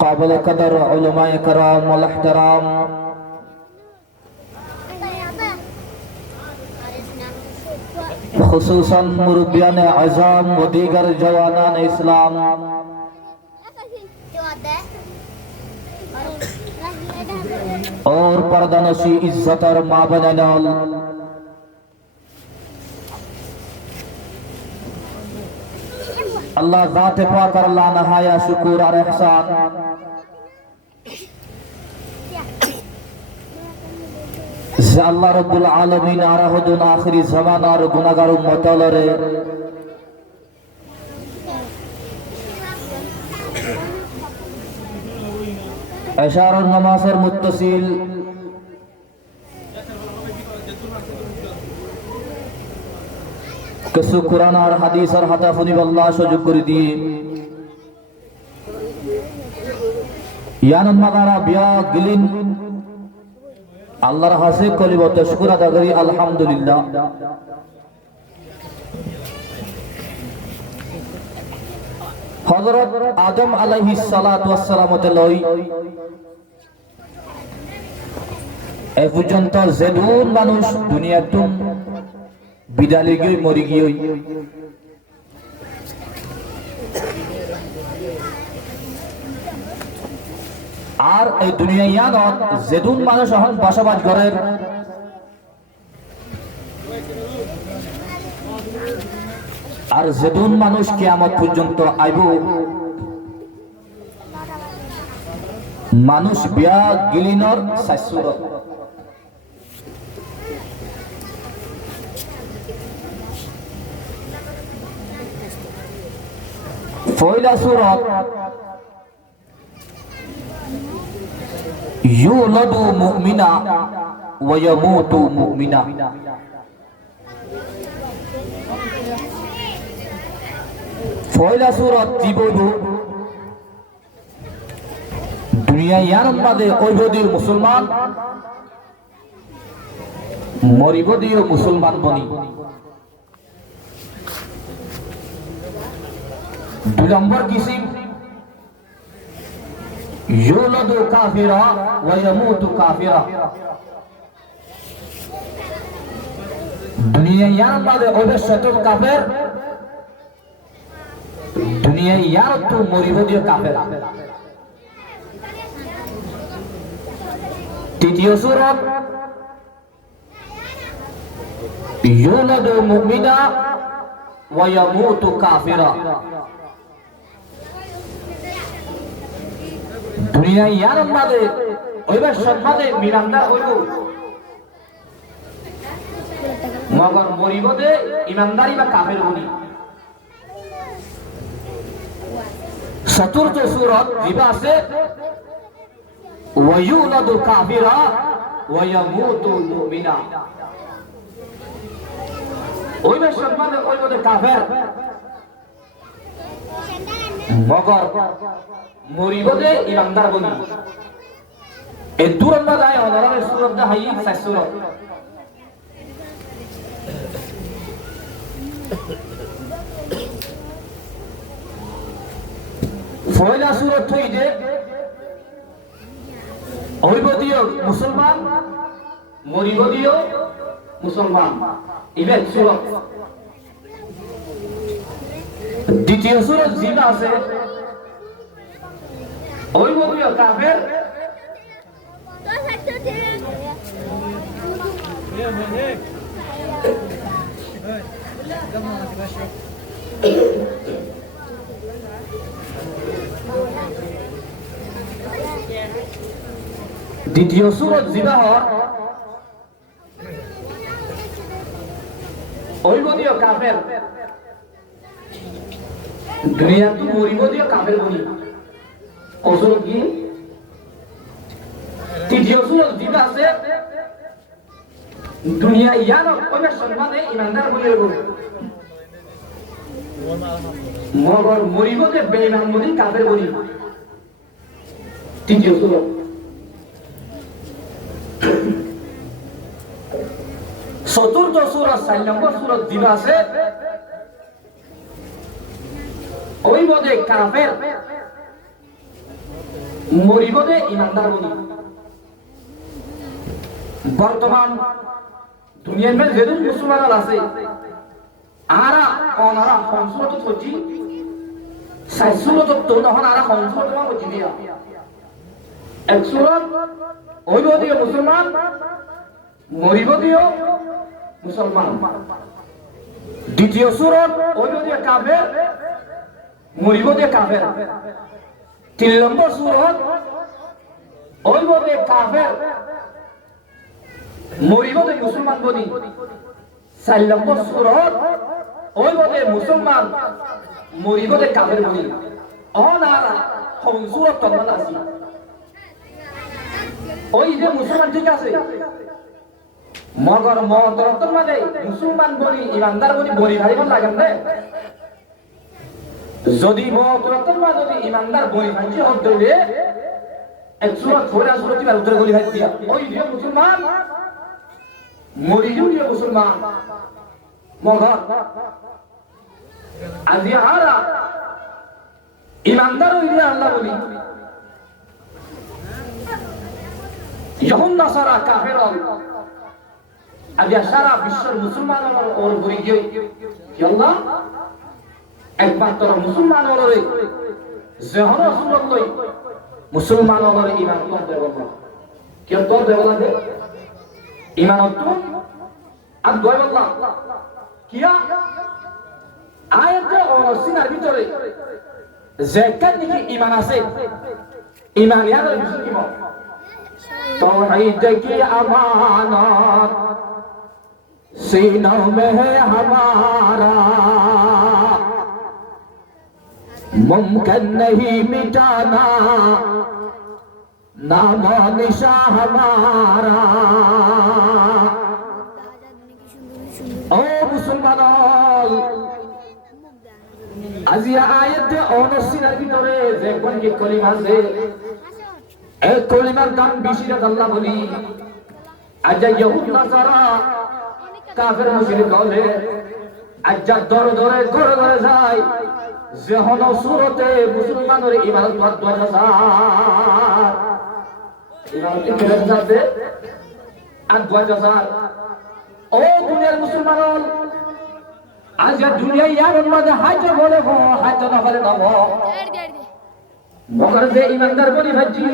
قابل قدر علماء کرام والاحترام خصوصا مربیان عظام و دیگر جوانان اسلام اور پردنشی عزت اور مابنال اللہ ذات پاک اور اللہ نہایا شکر اور احسان যে আল্লাহ রাব্বুল আলামিন আরাহুদুন আখিরি জামানার গুনাহগার উম্মতলরে এশারুন নামাজের মুত্তাসিল কিছু কোরআন আর হাদিস আর হাতাফুনি আল্লাহ সুযোগ করে দিয়ে ইয়ানান মাগারা বিয়া গিলিন আল্লাহর হাসে কলিবত শুকর আদা করি আলহামদুলিল্লাহ। হযরত আদম আলাইহিস সালাতু ওয়াস সালাম লই এ পর্যন্ত যেদুন মানুষ দুনিয়াতুম বিদায় গিয়ে মরি গিয়ে আর এই দুনিয়ায় ইয়ানত যেদুন মানুষ এখন বসবাস করেন আর যেদুন মানুষ কিয়ামত পর্যন্ত আইব মানুষ বিয়া গিলিনর সাসুরত পয়লা সূরত ইউলাদু মুমিনা ওয়া ইয়ামুতু মুমিনা পয়লা সূরত জীবদু দুনিয়া ইয়ার মাঝে ওইবদির মুসলমান মরিবদিও মুসলমান বনি দুই নম্বর কিসিম ইউলাদু কাফিরা ওয়া ইয়ামুতু কাফিরা দুনিয়া ইয়ার মাঝে অবশ্যই কাফের দুনিয়া ইয়ার তো মরিবদিও কাফের। তৃতীয় সূরা ইউলাদু মুমিনা ওয়া ইয়ামুতু কাফিরা দুনিয়া ইয়ার মাঝে ওইবার সম্মানে মিরান্দা হইল মগর মরিবদে ইমানদারি বা কাফের বনি। চতুর্থ সূরত যেটা আছে ওয়া ইউলাদু কাফিরা ওয়া ইয়ামুতু মুমিনা ওইবার সম্মানে ওইবদে কাফের মগর মরিবদে ইমানদার বনি। এই দুরন্দা যায় অনরারে সূরত দা হাই সাত সূরত পয়লা সূরত হইছে ওইবদিও মুসলমান মরিবদিও মুসলমান ইবেন সূরত। দ্বিতীয় সূরত যেটা আছে ওইবদিও কাফের দ্বিতীয় সূরত যেটা হয় ওইবদিও কাফের দুনিয়া তো মরিবদিও কাফের বনি অসল কি। তৃতীয় সূরত যেটা আছে দুনিয়া ইয়ার ওইবার সম্মানে ইমানদার বলে মগর মরিবদে বেঈমান বলি কাফের বলি। তৃতীয় সূরত চতুর্থ সূরত ৪ নম্বর সূরত যেটা আছে ওইবদে কাফের মরিব দে ইমানদার বলি বর্তমান দুনিয়ার মধ্যে যেদুন মুসলমান আছে আরা অনারা সংসুরত হচ্ছি সাইসুরত তো তখন আরা সংসুরত হচ্ছি দিয়া এক সুরত ওইব দিয়ে মুসলমান মরিব দিও মুসলমান দ্বিতীয় সুরত ওইব দিয়ে কাফের মরিব দিয়ে কাফের 3 নম্বর সুরত ওইব দিয়ে কাফের মরিব দিয়ে মুসলমান বলি 4 নম্বর সুরত ওইব দিয়ে মুসলমান মরিব দিয়ে কাফের বলি অনারা সংসুরত তন্মান আছে ওই যে মুসলমান ঠিক আছে মগর মতরতন মানে মুসলমান বলি ইমানদার বলি বলি ভাইব লাগেন রে যদি মতরতন মানে যদি ইমানদার বলি ভাইজি হত দইলে এক সুরত ফোরা সুরতি আর উত্তর বলি ভাই দিয়া ওই যে মুসলমান মরি জুড়িয়ে মুসলমান মগর আজি হারা ইমানদার হইলে আল্লাহ বলি যখন নাসারা কাফের আজ সারা বিশ্বের মুসলমান ওর ঘুরি গিয়ে কি আল্লাহ একমাত্র মুসলমান ওরে যেহন সুরত লই মুসলমান ওরে ইমান কর দেব কি তো দেব লাগে ইমান তো আর দয় আল্লাহ কিয়া আয়াতে অসিনার ভিতরে যে কান নাকি ইমান আছে ইমান ইয়ার বিষয় কি तौहीद की अमानत सीनों में है हमारा मुमकिन नहीं मिटाना नामो निशा हमारा ओ मुसलमान আজিয়া আয়াতে অনসিনার ভিতরে যে কোন কি কলিমা আছে এই কলিমার দাম বেশি রে আল্লাহ বলি আজ ইহুদ নাসারা কাফের মুশরিক হলে আজ দরে দরে ঘরে ঘরে যায় যে হন সুরতে মুসলমানের ইবাদত করতে যায় ইবাদত করে যাবে আর 2000 ও দুনিয়ার মুসলমান আজ দুনিয়া ইয়ার মধ্যে হাইতে বলে গো হাইতে না বলে না মগর যে ইমানদার বলি ভাজি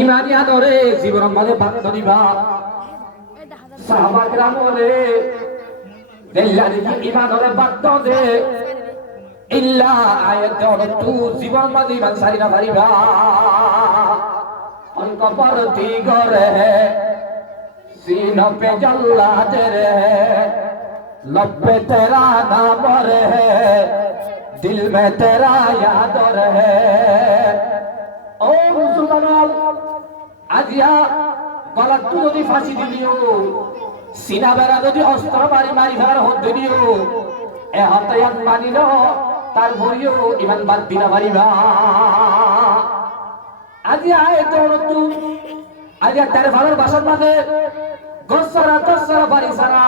ইমানি আদরে জীবন মাঝে বাধ্য দিবা সাহাবা کرام বলে দেল্লানি ইমান হলে বাধ্য দে ইল্লা আয়াত তু জীবন মাঝে ইমান সারি না পারিবা অন্ত পরতি গরে सीनों पे जल्लाद रे लब पे तेरा नाम रे दिल में तेरा याद रे ओ मुसलमान আজিয়া গলা তু যদি ফাঁসি দিলিও সিনা বেড়া যদি অস্ত্র মারি মারি ফেলার হতে দিও এ হতায়াত মানিল তার ভরিও ইমান বাদ দিনা পারিবা আজিয়া এত তু আজিয়া তার ভালোর বাসার মাঝে গোসরা তোসরা বাড়ি সারা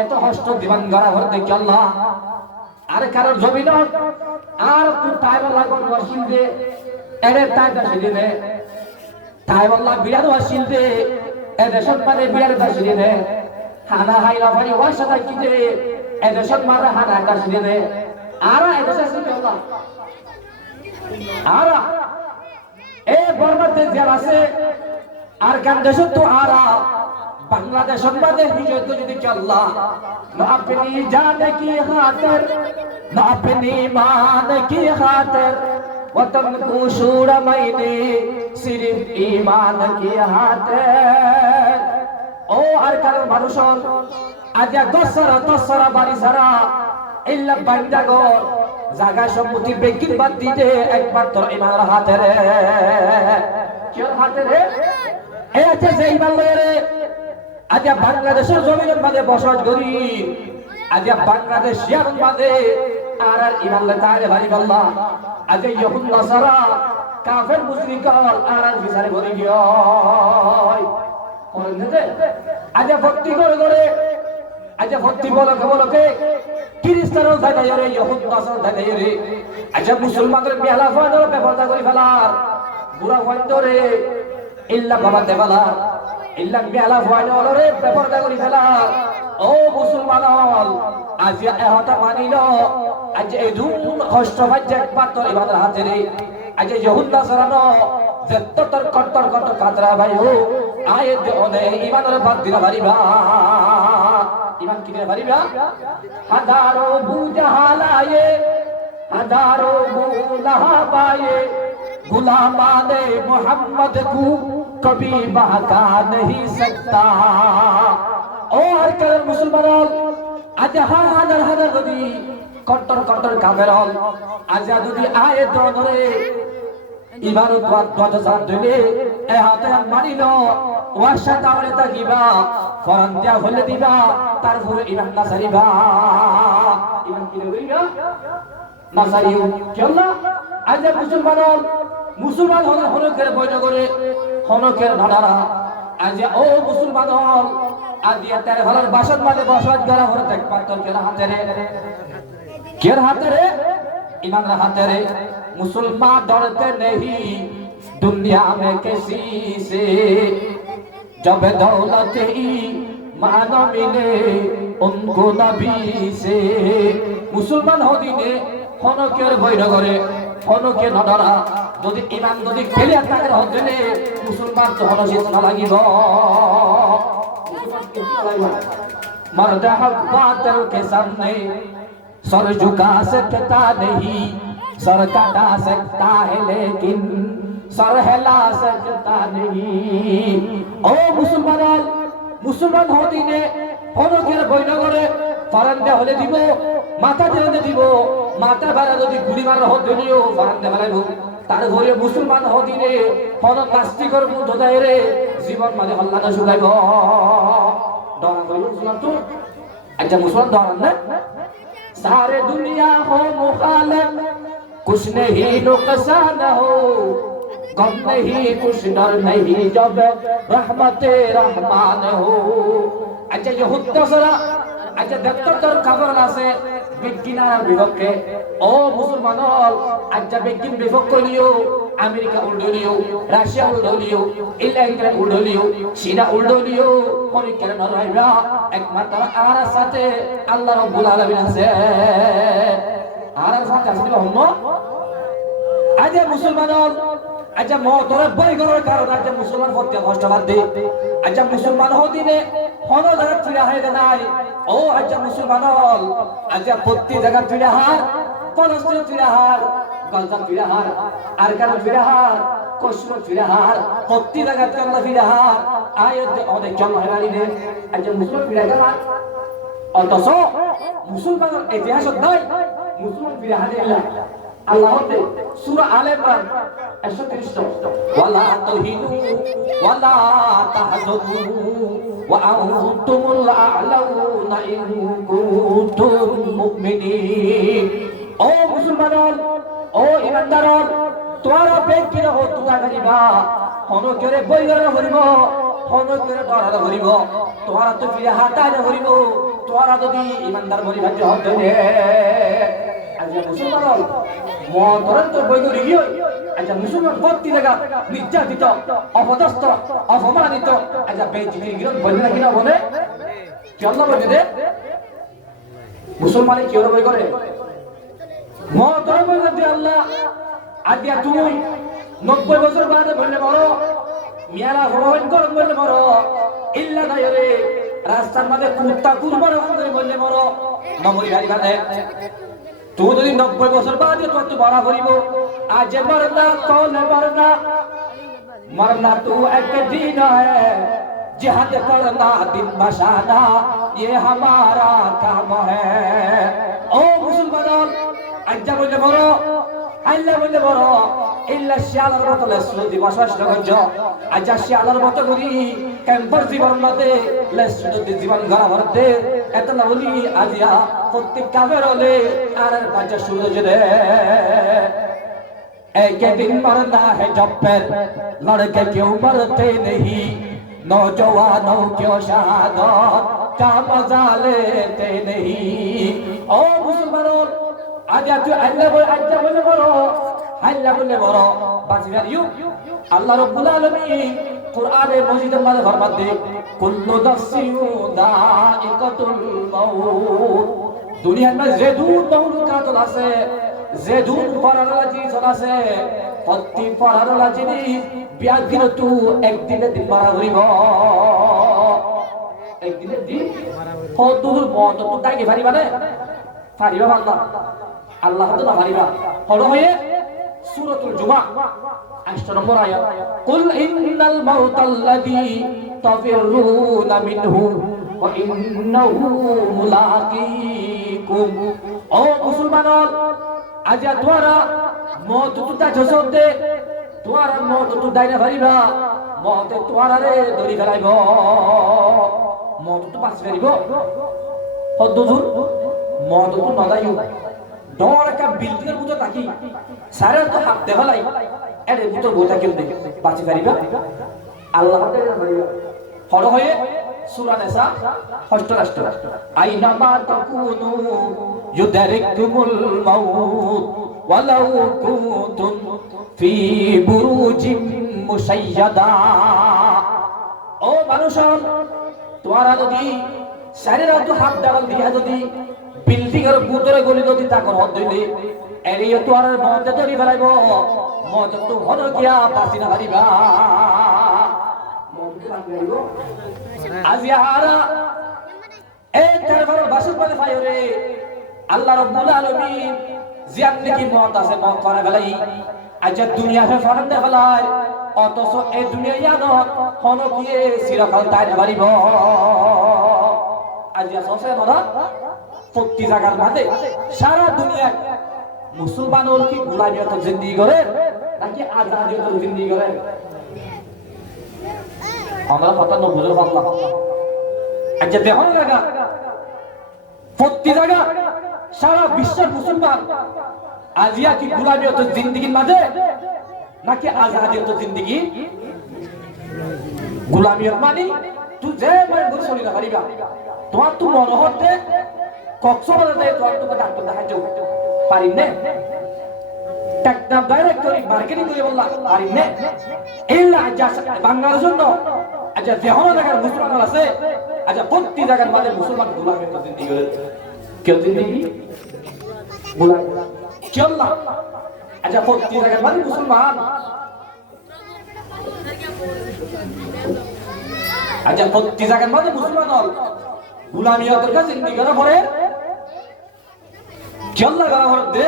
এত কষ্ট দিবান গড়া ভর দেখি আল্লাহ আর কারোর জমিন আর তুই তাই বলা কোন ওয়াসিল দে এরে তাই দাসি দে তাই বলা বিড়াল ওয়াসিল দে এ দেশত মানে বিড়াল দাসি দে হানা হাইলা ভাই ওয়াসা তাই কি দে এ দেশত মানে হানা দাসি দে আর এ দেশে কি আল্লাহ আর এ বর্মাতে যারা আছে আর গান দেশত তো আরা बांग्लादेश बांग्लादेश विजय तो যদি चल्ला ना अपनी जान की खातिर ना अपनी ईमान की खातिर वतन को छोड़ा मैंने सिर्फ ईमान की खातिर ओ हर कल মানুষন আজ দশরা দশরা বাড়ি সারা ইল্লা বান্দাগো জায়গা সম্পত্তি বেকির বাদ দিতে একমাত্র ইমানের হাতে রে কি হাতে রে এই আছে যে ইমান লয়ে আজ বাংলাদেশের জমিনের মাঝে বসবাস করি আজ বাংলাদেশ ইয়ার মাঝে আর ইমান লাগারে ভারি আল্লাহ আজ ইহুদ নাসারা কাফের মুশরিক আর বিচারে করি গয় কোনতে আজ ভক্তি করে করে আজ ভক্তি বলকে খ্রিস্টানও জায়গায় রে ইহুদ নাসারা জায়গায় রে আজ মুসলমানদের মেলা ফাদার ব্যবহার করি ফেলার বুড়া বন্ধরে ইল্লা বাবা দেবালা ইল্লা মেলা ভয়নরে বেপরদা করি ফেলা ও মুসলমান আজ এহতা মানিল আজ এই ধুম কষ্ট বাজ্য একবার তোর ইবাদত হাতে রে আজ ইহুদা সরানো যত তোর কট্টর কত কাতরা ভাই ও আয়াত ওনে ইমানের বাদ দিনা ভারিবা ইমান কি দিনা ভারিবা হাজারো বুজাহালায়ে হাজারো বুলাহাবায়ে गुलामाने मोहम्मद को कभी बहका नहीं सकता और कल मुसलमान आज हाजार हाजार नदी कट्टर कट्टर कामेरल आज नदी आए दोनरे इबारत बात साथ दिले ए हाथे मानिल ওয়াশা তাওলে তাকিবা ফরান্তিয়া হলে দিবা তারপরে ইমান না সারিবা ইমান কি হইবা না সারিও কেল্লা আজ মুসলমান হলে হনকের বৈঠক করে হনকের নানারা আজ ও মুসলমান হল আজ তার ঘরের বাসন মাঝে বসবাস করা হলে দেখ পাতর কের হাতে রে ইমানের হাতে রে মুসলমান ডরতে नहीं दुनिया में किसी से जब दौलत ईमान मिले उनको नबी से मुसलमान हो दिने হনকের বৈঠক করে হনকে নডরা যদি ইমান যদি খেলে তাকে হতেলে মুসলমান তো হনশীত না লাগিব मर्द हक बातिल के सामने सर झुका सकता नहीं सर कटा सकता है लेकिन सर हिला सकता नहीं ओ मुसलमान हो दिने হনকের বৈঠক করে ফারান্দে হলে দিব মাথা দেওয়া দিব মাথা বাড়া যদি গুলি মারা হতে দিও ফারান্দে বাড়াইব তার ঘরে মুসলমান হদিনে হন প্লাস্টিকের মুঠ দেয় রে জীবন মানে আল্লাহ না শুকাইব ডরা গেল মুসলমান তো আচ্ছা মুসলমান ডরান না सारे दुनिया हो मुखालिफ कुछ नहीं नुकसान हो गम नहीं कुछ डर नहीं जब रहमते रहमान हो अच्छा ये हुद्दसरा अच्छा दत्तर खबर আছে বিজ্ঞানের বিপক্ষে ও মুসলমান আচ্ছা বিজ্ঞান বিপক্ষ লিও আমেরিকা উল্ডলিও রাশিয়া উল্ডলিও ইংল্যান্ড উল্ডলিও চীনা উল্ডলিও পরীক্ষা না রইবা একমাত্র আর সাথে আল্লাহ রাব্বুল আলামিন আছে আর সাথে আছে হম আজ মুসলমান আচ্ছা মতরে বই করার কারণে আচ্ছা মুসলমান পড়তে কষ্ট বাদ দে আচ্ছা মুসলমান হদিনে হন জায়গা ফিরে হাইতে নাই ও আচ্ছা মুসলমান আচ্ছা প্রতি জায়গা ফিরে হার ফলস্তিন ফিরে হার গাজা ফিরে হার আরকান ফিরে হার কসর ফিরে হার প্রতি জায়গা আমরা ফিরে হার আয়াত অনেক জমা হারালি রে আচ্ছা মুসলমান ফিরে গেল অথচ মুসলমানের ইতিহাস নাই মুসলমান ফিরে হারে আল্লাহ সূরা আলে ইমরান 130 ওয়ালা তাহিনু ওয়ালা তাহজানু ওয়া আনতুমুল আ'লাউনা ইন কুনতুম মুমিনিন ও মুসলমান ও ইমানদার তোরা বেকি রহ তোরা গরিবা হনো করে বইরা হরিব হনো করে ডরা হরিব তোরা তো ফিরে হাতায় হরিব তোরা যদি ইমানদার বলি ভাজ্য হতে আচ্ছা মুসলমান মতরন্ত বৈগরি আচ্ছা মুসলমান প্রতি জায়গা নির্যাতিত অপদস্থ অপমানিত আচ্ছা বেজিগিরি গিরন বলে না কিনা বলে কি আল্লাহ বলে দে মুসলমানে কি বই করে মতর বলে আল্লাহ আদিয়া তুই 90 বছর বাদে বললে বড় মিয়ালা ভগবান করন বললে বড় ইল্লা দায়রে রাস্তার মধ্যে কুত্তা কুরবান করে বললে বড় নমরি গাড়ি বাঁধে तू যদি 90 বছর বাদে তো বড় করিব আজ মরনা কল मरना तू एक दिन है जिहाद करना दिन बसाना ये हमारा काम है ओ मुसलमान আজ্জা বলে বড় আল্লাহ বলে বড় ইল্লা শিয়ালার মতো লেসলো দিবসাস নগজ আজ্জা শিয়ালার মতো করি ক্যাম্পার জীবন মতে লেসলো জীবন গড়া ভরতে এত না বলি আজিয়া প্রত্যেক কামের হলে আর বাচ্চা সূর্য রে एक दिन मरना है जब फिर लड़के क्यों मरते नहीं नौजवानों क्यों शहादत का मजा लेते नहीं ओ मुसलमानों आज तू अल्लाह बोल आज बोल बोलो আল্লাহ বলে বড় বাঁচিবার ইউ আল্লাহ রাব্বুল আলামিন কোরআনের মজিদের মাঝে ফরমান দেয় কুল্লু নাফসিন দাইকাতুল মাউত দুনিয়ার মধ্যে যে দুধ মৌলুকাত আছে যে দুধ পরালা জিনিস আছে প্রতি পরালা জিনিস বিয়াদিন তু একদিনে দিন মারা হইব একদিনে দিন কতদূর মত তো তাই পারিবা না পারিবা বান্দা আল্লাহ তো না পারিবা হলো হয়ে সূরাতুল জুমা 8 নম্বর আয়াত কুল ইন্নাল মাউতাল্লাযী তাফিরুনা মিনহু ওয়া ইন্নাহু মুলাকীকুম ও মুসলমান আজ তোরা মত তুতা জসতে তোরা মত তু দাইনা পারিবা মত তোরা রে ধরি ফেলাইব মত তু পাস করিব হদ্দুর মত তু নদাইও ডর একটা বিল্ডিং এর মতো থাকি সারা তো হাত দেখালাই এর ভিতর বইটা কেউ দেখে বাঁচি পারিবা আল্লাহ হড় হয়ে সূরা নিসা 8 আইনামা তাকুনু ইউদারিকুমুল মাউত ওয়ালাউ কুনতুম ফি বুরুজিম মুশাইয়াদা ও মানুষন তোমরা যদি শরীরে তো হাত ডাল দিয়া যদি বিল্ডিং এর ভিতরে গলি যদি তাকর হদ হইলে এরিয়া তো আর মতে ধরি ফেলাইব মত তো হন গিয়া বাঁচি না পারিবা আজিয়ারা এই তারপর বাসুর বলে ফায়রে আল্লাহ রাব্বুল আলামিন জিয়ান নাকি মত আছে মত করে ফেলাই আজ দুনিয়া হে ফারান দে ফেলাই অতস এই দুনিয়া ইয়ানত হন গিয়ে চিরকাল তাই না পারিব আজিয়া সসে মরা প্রতি জায়গার মধ্যে সারা দুনিয়া মুসলমানর কি গোলামিয়ত জিন্দেগি করে নাকি আজাদিয়ত জিন্দেগি করে আমরা কথা ন বুঝর পারলাম আচ্ছা দেখো জায়গা প্রতি জায়গা সারা বিশ্বের মুসলমান আজিয়া কি গোলামিয়ত জিন্দেগির মাঝে নাকি আজাদিয়ত জিন্দেগি গোলামিয়ত মানে তুই যে মানে ঘুরে চলি না পারিবা তোমার তো মনে হতে কক্সবাজারে তোমার তো ডাক্তার দেখাইছ পারি না টেকনাফ ডাইরেক্টরি মার্কেটিং করে বললাম পারি না এইলা আজ বাংলার জন্য আজ যেহন জায়গার মুসলমান আছে আজ প্রতি জায়গার মাঝে মুসলমান গোলামের তো জিন্দেগি করে কেউ জিন্দেগি গোলাম কেউ না আজ প্রতি জায়গার মাঝে মুসলমান আজ প্রতি জায়গার মাঝে মুসলমান হল গোলামিয়তের কাছে জিন্দেগি করা পরে কেল্লা গলা ভর দে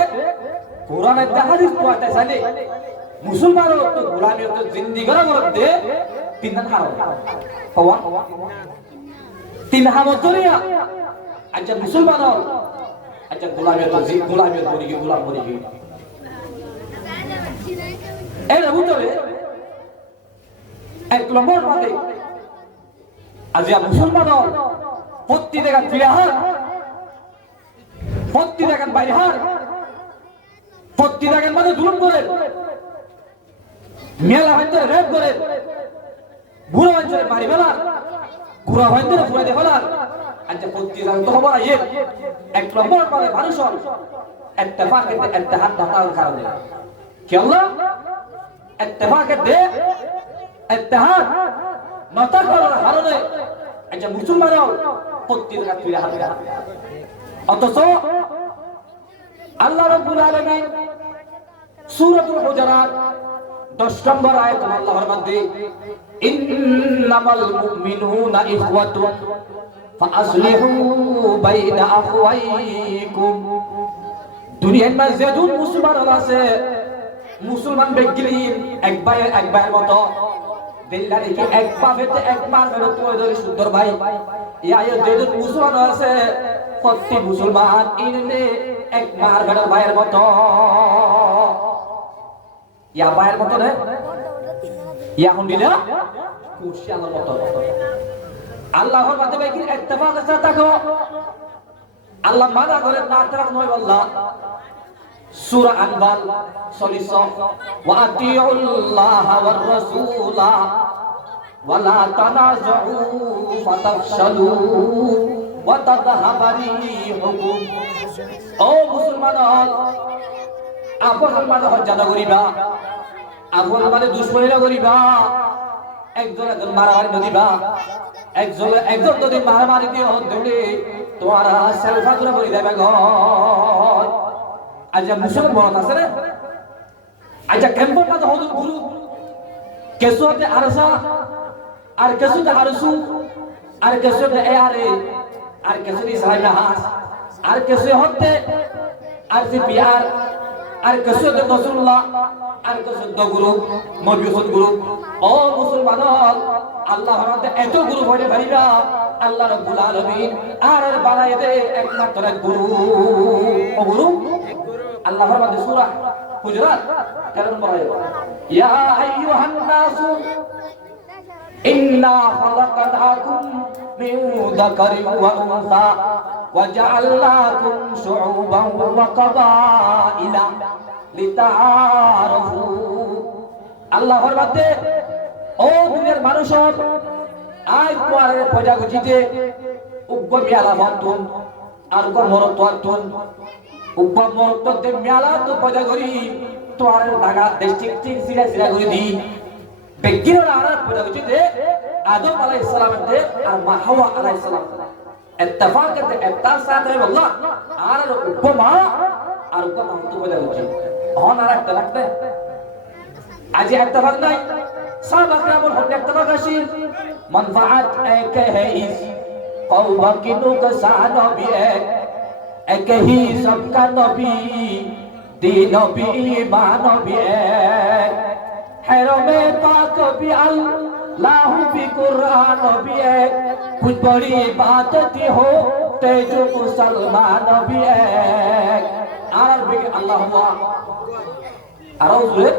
কোরআনের হাদিস পড়তে চাইলে মুসলমানের তো গোলামিয়ত জিন্দেগি করা ভর দে তিন হারাম হওয়া তিন হামত করিয়া আচ্ছা মুসলমান আচ্ছা গোলামিয়ত করি কি গোলাম করি কি এর ভিতরে এক নম্বর মাঝে আজ মুসলমান প্রতি জায়গা ফিরাহার প্রতি জায়গার বাইরে হার প্রতি জায়গার মধ্যে জুলুম করে মেলা অঞ্চলে রেপ করে বুড়ো অঞ্চলে মারি ফেলার ঘুরা অঞ্চলে ঘুরা দিয়ে ফেলার আচ্ছা প্রতি জায়গায় তো খবর আইয়ে এক নম্বর পারে মানুষ ইত্তেফাক ইত্তেহাদ হওয়ার কারণে কি আল্লাহ ইত্তেফাক ইত্তেহাদ নতা করার কারণে আচ্ছা মুসলমানও প্রতি জায়গায় ফিরে হাতে অথচ আল্লাহ রাব্বুল আলামিন সূরাতুল হুজুরাত 10 নম্বর আয়াত আল্লাহ ফরমান দে ইন্নামাল মুমিনুনা ইখওয়াতুন ফাআসলিহু বাইনা আখওয়াইকুম দুনিয়ার মধ্যে যত মুসলমান আছে মুসলমান ব্যক্তি এক ভাইয়ের মতো দিল্লা দেখি এক পাবেতে একবার মেরে তুই ধরে সুন্দর ভাই এই আয়াত যত মুসলমান আছে প্রতি মুসলমান ইননে এক মার ঘরের ভাইয়ের মতো ইয়া ভাইয়ের মতো রে ইয়া কোন দিলা কুরসি আল্লাহর মতো আল্লাহর মাধ্যমে কি ইত্তেফাক আছে থাকো আল্লাহ মানা করেন না তারাক নয় আল্লাহ সূরা আনফাল 40 ওয়া আতিউল্লাহ ওয়ার রাসূলা ওয়া লা তানাযু ফাতাফশালু ও মুসলমান আপন মানে হজ্জাদা করিবা আপন মানে দুশ্মনীরা করিবা একজন মারামারি নদীবা একজন যদি মারামারি দিয়ে হলে তোমার সেলফা করে বলি দেবে ঘর আজ মুসলমান আছে রে আচ্ছা কেমন না হদুর গুরু কেসুতে আরসা আর কেসুতে আরসু আর কেসুতে এয়ারে আর কেসুতে ইসরাইল হাস আর কেসু হতে আর সিপিআর আর কেসুতে রাসূলুল্লাহ আর কেসুতে গুরু মবিহুল গুরু ও মুসলমান আল্লাহর মধ্যে এত গুরু হয়ে ভাইরা আল্লাহ রাব্বুল আলামিন আর বানায় দে একমাত্র গুরু ও গুরু আল্লাহর মধ্যে সূরা হুজুরাত 13 নম্বর আয়াত ইয়া আইয়ুহান নাসু ইন্না খালাকনাকুম মিন যাকারিন ওয়া উনসা ওয়া জাআলনাকুম শুউবান ওয়া ক্বাবাইলা লিতাআরাফু আল্লাহর মধ্যে ও দুনিয়ার মানুষ আই কোয়ারে পয়দা গজিতে উগ্গ মিয়ালা মতুন আর গো মরতওয়াতুন উগ্গ মরততে মিয়ালা তো পয়দা করি তোয়ার দাগা ডিস্ট্রিক্ট সিরা সিরা করে দি বেগিরা আর পয়দা গজিতে আদম আলাইহিস সালামের তে আর হাওয়া আলাইহিস সালাম ইত্তেফাক করতে ইত্তার সাথে আল্লাহ আর উগ্গ মা আর উগ্গ মা তো পয়দা গজি হন আর একটা লাগতে আজি ইত্তেফাক নাই সাহাবা کرامর হতে ইত্তেফাক আসিল منفعت ایک ہے اس قوم کی نقصان بھی ایک ہی سب کا نبی دین بھی ایمان بھی حرم پاک بھی اللہ بھی قرآن بھی کچھ بڑی بات تھی ہو جو مسلمان بھی আর بھی اللہ ہوا আর হুজুর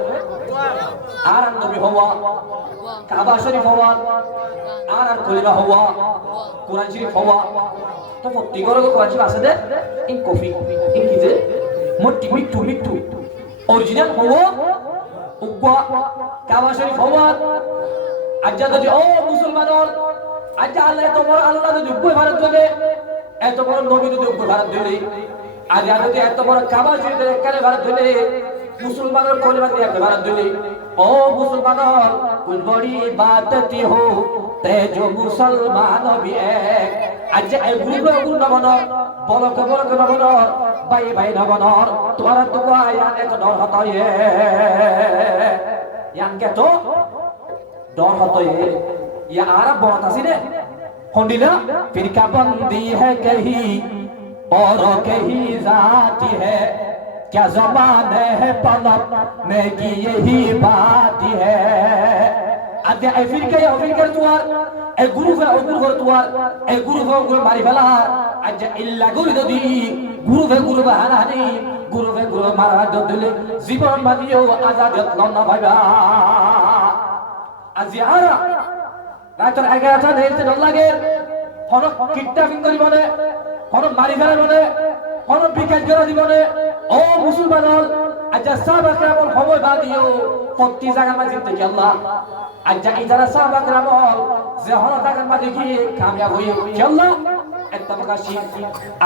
আর নবী হওয়া কাবা শরীফ হওয়া আর কলিমা হওয়া কোরআন শরীফ হওয়া তো প্রত্যেকর কোরআন শরীফ আছে দে ইন কফি ইন কি যে মোটি মিট্টু অরিজিনাল হওয়া উগ্গা কাবা শরীফ হওয়া আজ যদি ও মুসলমান আজ আল্লাহ তোমার আল্লাহ যদি উগ্গা ভারত দিলে এত বড় নবী যদি উগ্গা ভারত দিলে আজ যদি এত বড় কাবা শরীফ একবারে ভারত দিলে মুসলমানের কলিমা দিয়ে ভারত দিলে ও মুসলমান कुछ बड़ी बात थी हो ते जो मुसलमान भी है आज ए गुरु न बनो बोलो के न बनो भाई न बनो तुम्हारा तो यान एक डर होता है यान के तो डर होता है ये आरा बहुत हसी ने होंडिला फिर का बंदी है कहीं और कहीं जाती है क्या ज़माने है पलक में की यही बात है आज ए फिर तुआर ए गुरु तुआर ए गुरु मारी फला आज इल्ला गुरु ददी गुरु बहाना नहीं गुरु मारा दिले जीवन मानियो आजाद लन्ना भाइबा आज आरा রাতের 11টা নেলতে ডর লাগে হন কিডন্যাপিং করি বলে হন মারি ফেলে বলে হন বিকাশ করে দিবনে ও মুসলমান আজ সাহাবা کرام সময় বাদিও প্রতি জায়গা মাঝে থেকে আল্লাহ আজ ইদারা সাহাবা کرام যে হন জায়গা মাঝে কি কামিয়াব হই আল্লাহ ইত্তেফাক আসি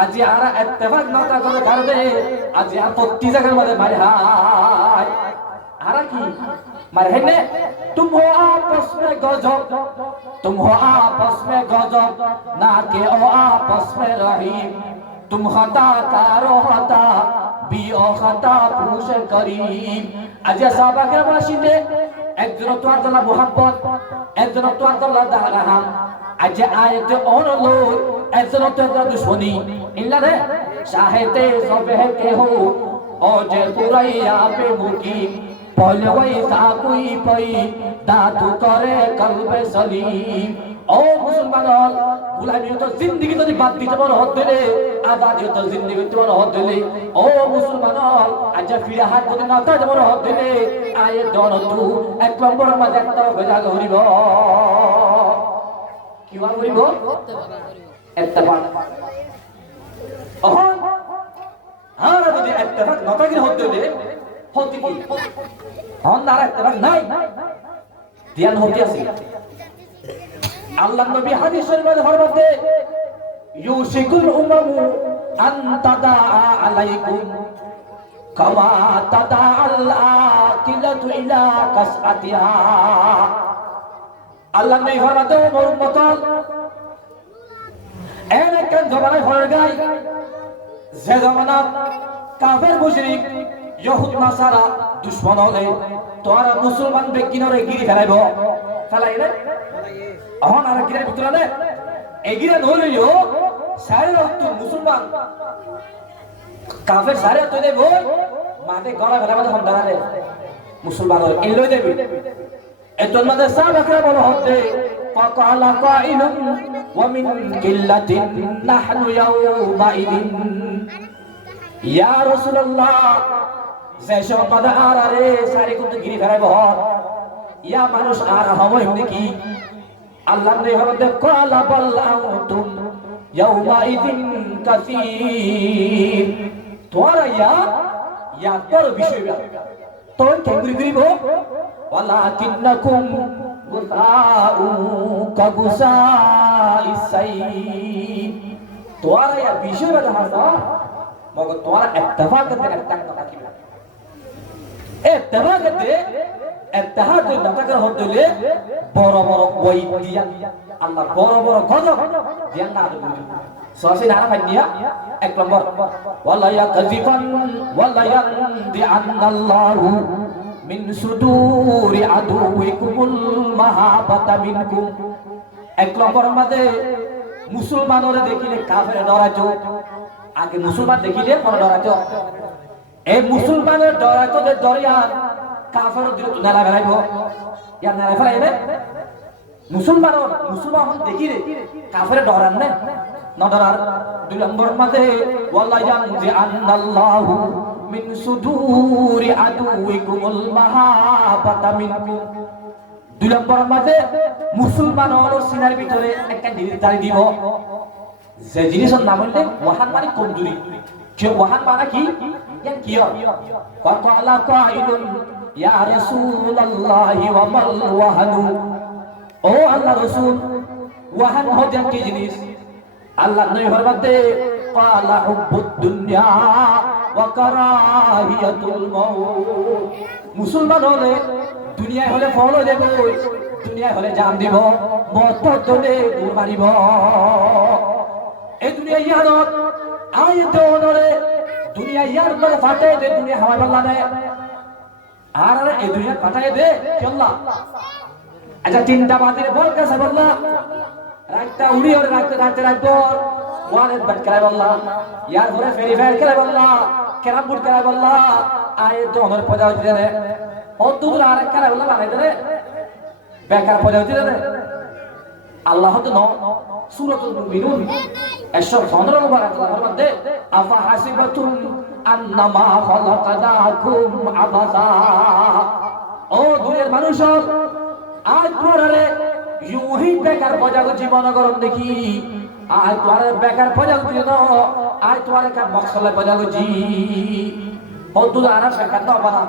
আজ আর ইত্তেফাক না করে কারণে আজ আর প্রতি জায়গার মাঝে মারি হায় আর কি मारे ने तुम हो आपस में गजब ना के ओ आपस में रहीम तुम खता कारो खता बी ओ खता पुरुष करीम आज साहबा के वाशिदे একজন তো আল্লাহ মোহাম্মদ একজন তো আল্লাহ দারাহাম আজ আয়াত অনলো একজন তো দুশমনী ইল্লা রে চাহেতে সবে কে হো ও যে পুরাইয়া পে মুকিম पहले वैसा कोई पई दातु करे कल्बे सलीम ओ मुसलमान गुलामी तो जिंदगी तो बात दिते मन हद दिले आजादी तो जिंदगी तो मन हद दिले ओ मुसलमान आज फिर हाथ को ना ता मन हद दिले आए दोन तू एक नंबर माঝে একটা ভেজা করিব কি বার করিব ইত্তেফাক ওহন আর যদি ইত্তেফাক নতাগির হদ দিলে হতে কি হন না ইত্তেফাক নাই ধ্যান হতে আছে আল্লাহর নবী হাদিস শরীফে ফরমাতে ইউশিকুল উমামু আন তাদা আলাইকুম কামা তাদাল আকিলাতু ইলা কাসআতিহা। আল্লাহ নেই ফরমাতে মোর উম্মতল এক জমানায় হয়ে গাই, যে জমানাত কাফের মুশরিক ইহুদ নাসারা দুশমন হলে তোরা মুসলমান ব্যক্তিনরে গিরি ফেলাইব, ফেলাইলে অহন আর গিরার ভিতরে এগিরা নইলেও সারে তো মুসলমান কাফের সারে তো দেব মাঠে গলা ফেলাবে তখন দাঁড়ালে মুসলমান হলে এই লই দেবে। এতর মধ্যে সাহাবাকরা বলো হতে ফাকালা কাইলুন ওয়া মিন কিল্লাতিন নাহনু ইয়াউমাইদিন ইয়া রাসূলুল্লাহ, যে সমাদা আর আরে সারি কিন্তু গিরি ফেলাইব ইয়া মানুষ আর হয় নাকি? আল্লাহ নে হতে কালা বাল আনতুম ইয়াউমাইদিন কাসীর, তোরা ইয়া তোর বিষয় তোর কেমরি দিব ওয়ালাকিন্নাকুম গুসাউ কাগুসাইস সাইল, তোরা ইয়া বিষয় বাদা হাসা মগর তোরা ইত্তেফাক করতে একটা কথা কি ইত্তেফাক করতে ইত্তেহাদ নাটাকের হদলে বড় বড় ওই দিয়া আল্লাহ বড় বড় গজব দিয়া না দেবে সরাসরি নারা ভাইয়া। এক নম্বর ওয়ালা ইয়াকযিফান ওয়ালা ইয়ানদি আন্নাল্লাহু মিন সুদুরি আদুইকুমুল মাহাবাতা মিনকুম। এক নম্বর মধ্যে মুসলমানরে দেখিলে কাফের ডরাইতো, আগে মুসলমান দেখিলে কোন ডরাইতো, এই মুসলমানের ডরাইতো যে দরিয়া কাফের দিল নালা ফেলাইব, ইয়া নালা ফেলাইবে মুসলমান দেখিলে কাফের ডরান না নডরার। দুই নম্বর মধ্যে ওয়ালা ইয়ানজি আন্নাল্লাহু মিন সুদুরি আদুইকুমুল মাহাবাতা মিনকুম। দুই নম্বর মধ্যে মুসলমানের সিনার ভিতরে একটা জিনিস দাঁড়ি দিব, যে জিনিসের নাম হইলে ওয়াহান মানে কমজুরি। যে ওয়াহান মানে কি কি ওয়াকালা কাইলুন ইয়া রাসূলুল্লাহি ওয়া মাল ওয়াহানু, ও আল্লাহ রাসূল ওয়াহান হতে কি জিনিস? আল্লাহ নবী ফরমাতে ক্বালা হুব্বুদ দুনিয়া ওয়া কারাহিয়াতুল মাউত, মুসলমান হলে দুনিয়ায় হলে ফল দেব, দুনিয়ায় হলে জান দিব, মত পড়লে দূর মারিব। এই দুনিয়া ইয়ারত আইতে ওনরে দুনিয়া ইয়ার মানে ফাটে দে, দুনিয়া হাওয়া বল্লা দে আর এই দুনিয়া ফাটায় দে চল্লা। আচ্ছা তিনটা বাদের বল কাছে বললা রাতটা উড়ি আর রাতে রাতে রাত ওয়ানে বাট করে বললা ইয়ার ঘরে ফেরি ফের করে বললা কেরাম বুট করে বললা আয় তো ওনর পয়দা হইতে দে ও দূর আর করে বললা বানাই দে বেকার পয়দা হইতে দে। আল্লাহ তো সূরাতুল মুমিনুন 115 নম্বর আয়াতের মধ্যে আফা হাসিবাতুম আন্নামা খালাকানাকুম আবাসা, ও দুনিয়ার মানুষ আজ তোরে ইউহি বেকার পজাগ জীবন গরম দেখি, আজ তোরে বেকার পজাগ দিন, আজ তোরে কা মকসলে পজাগ জি ও তুই আর বেকার তো বানা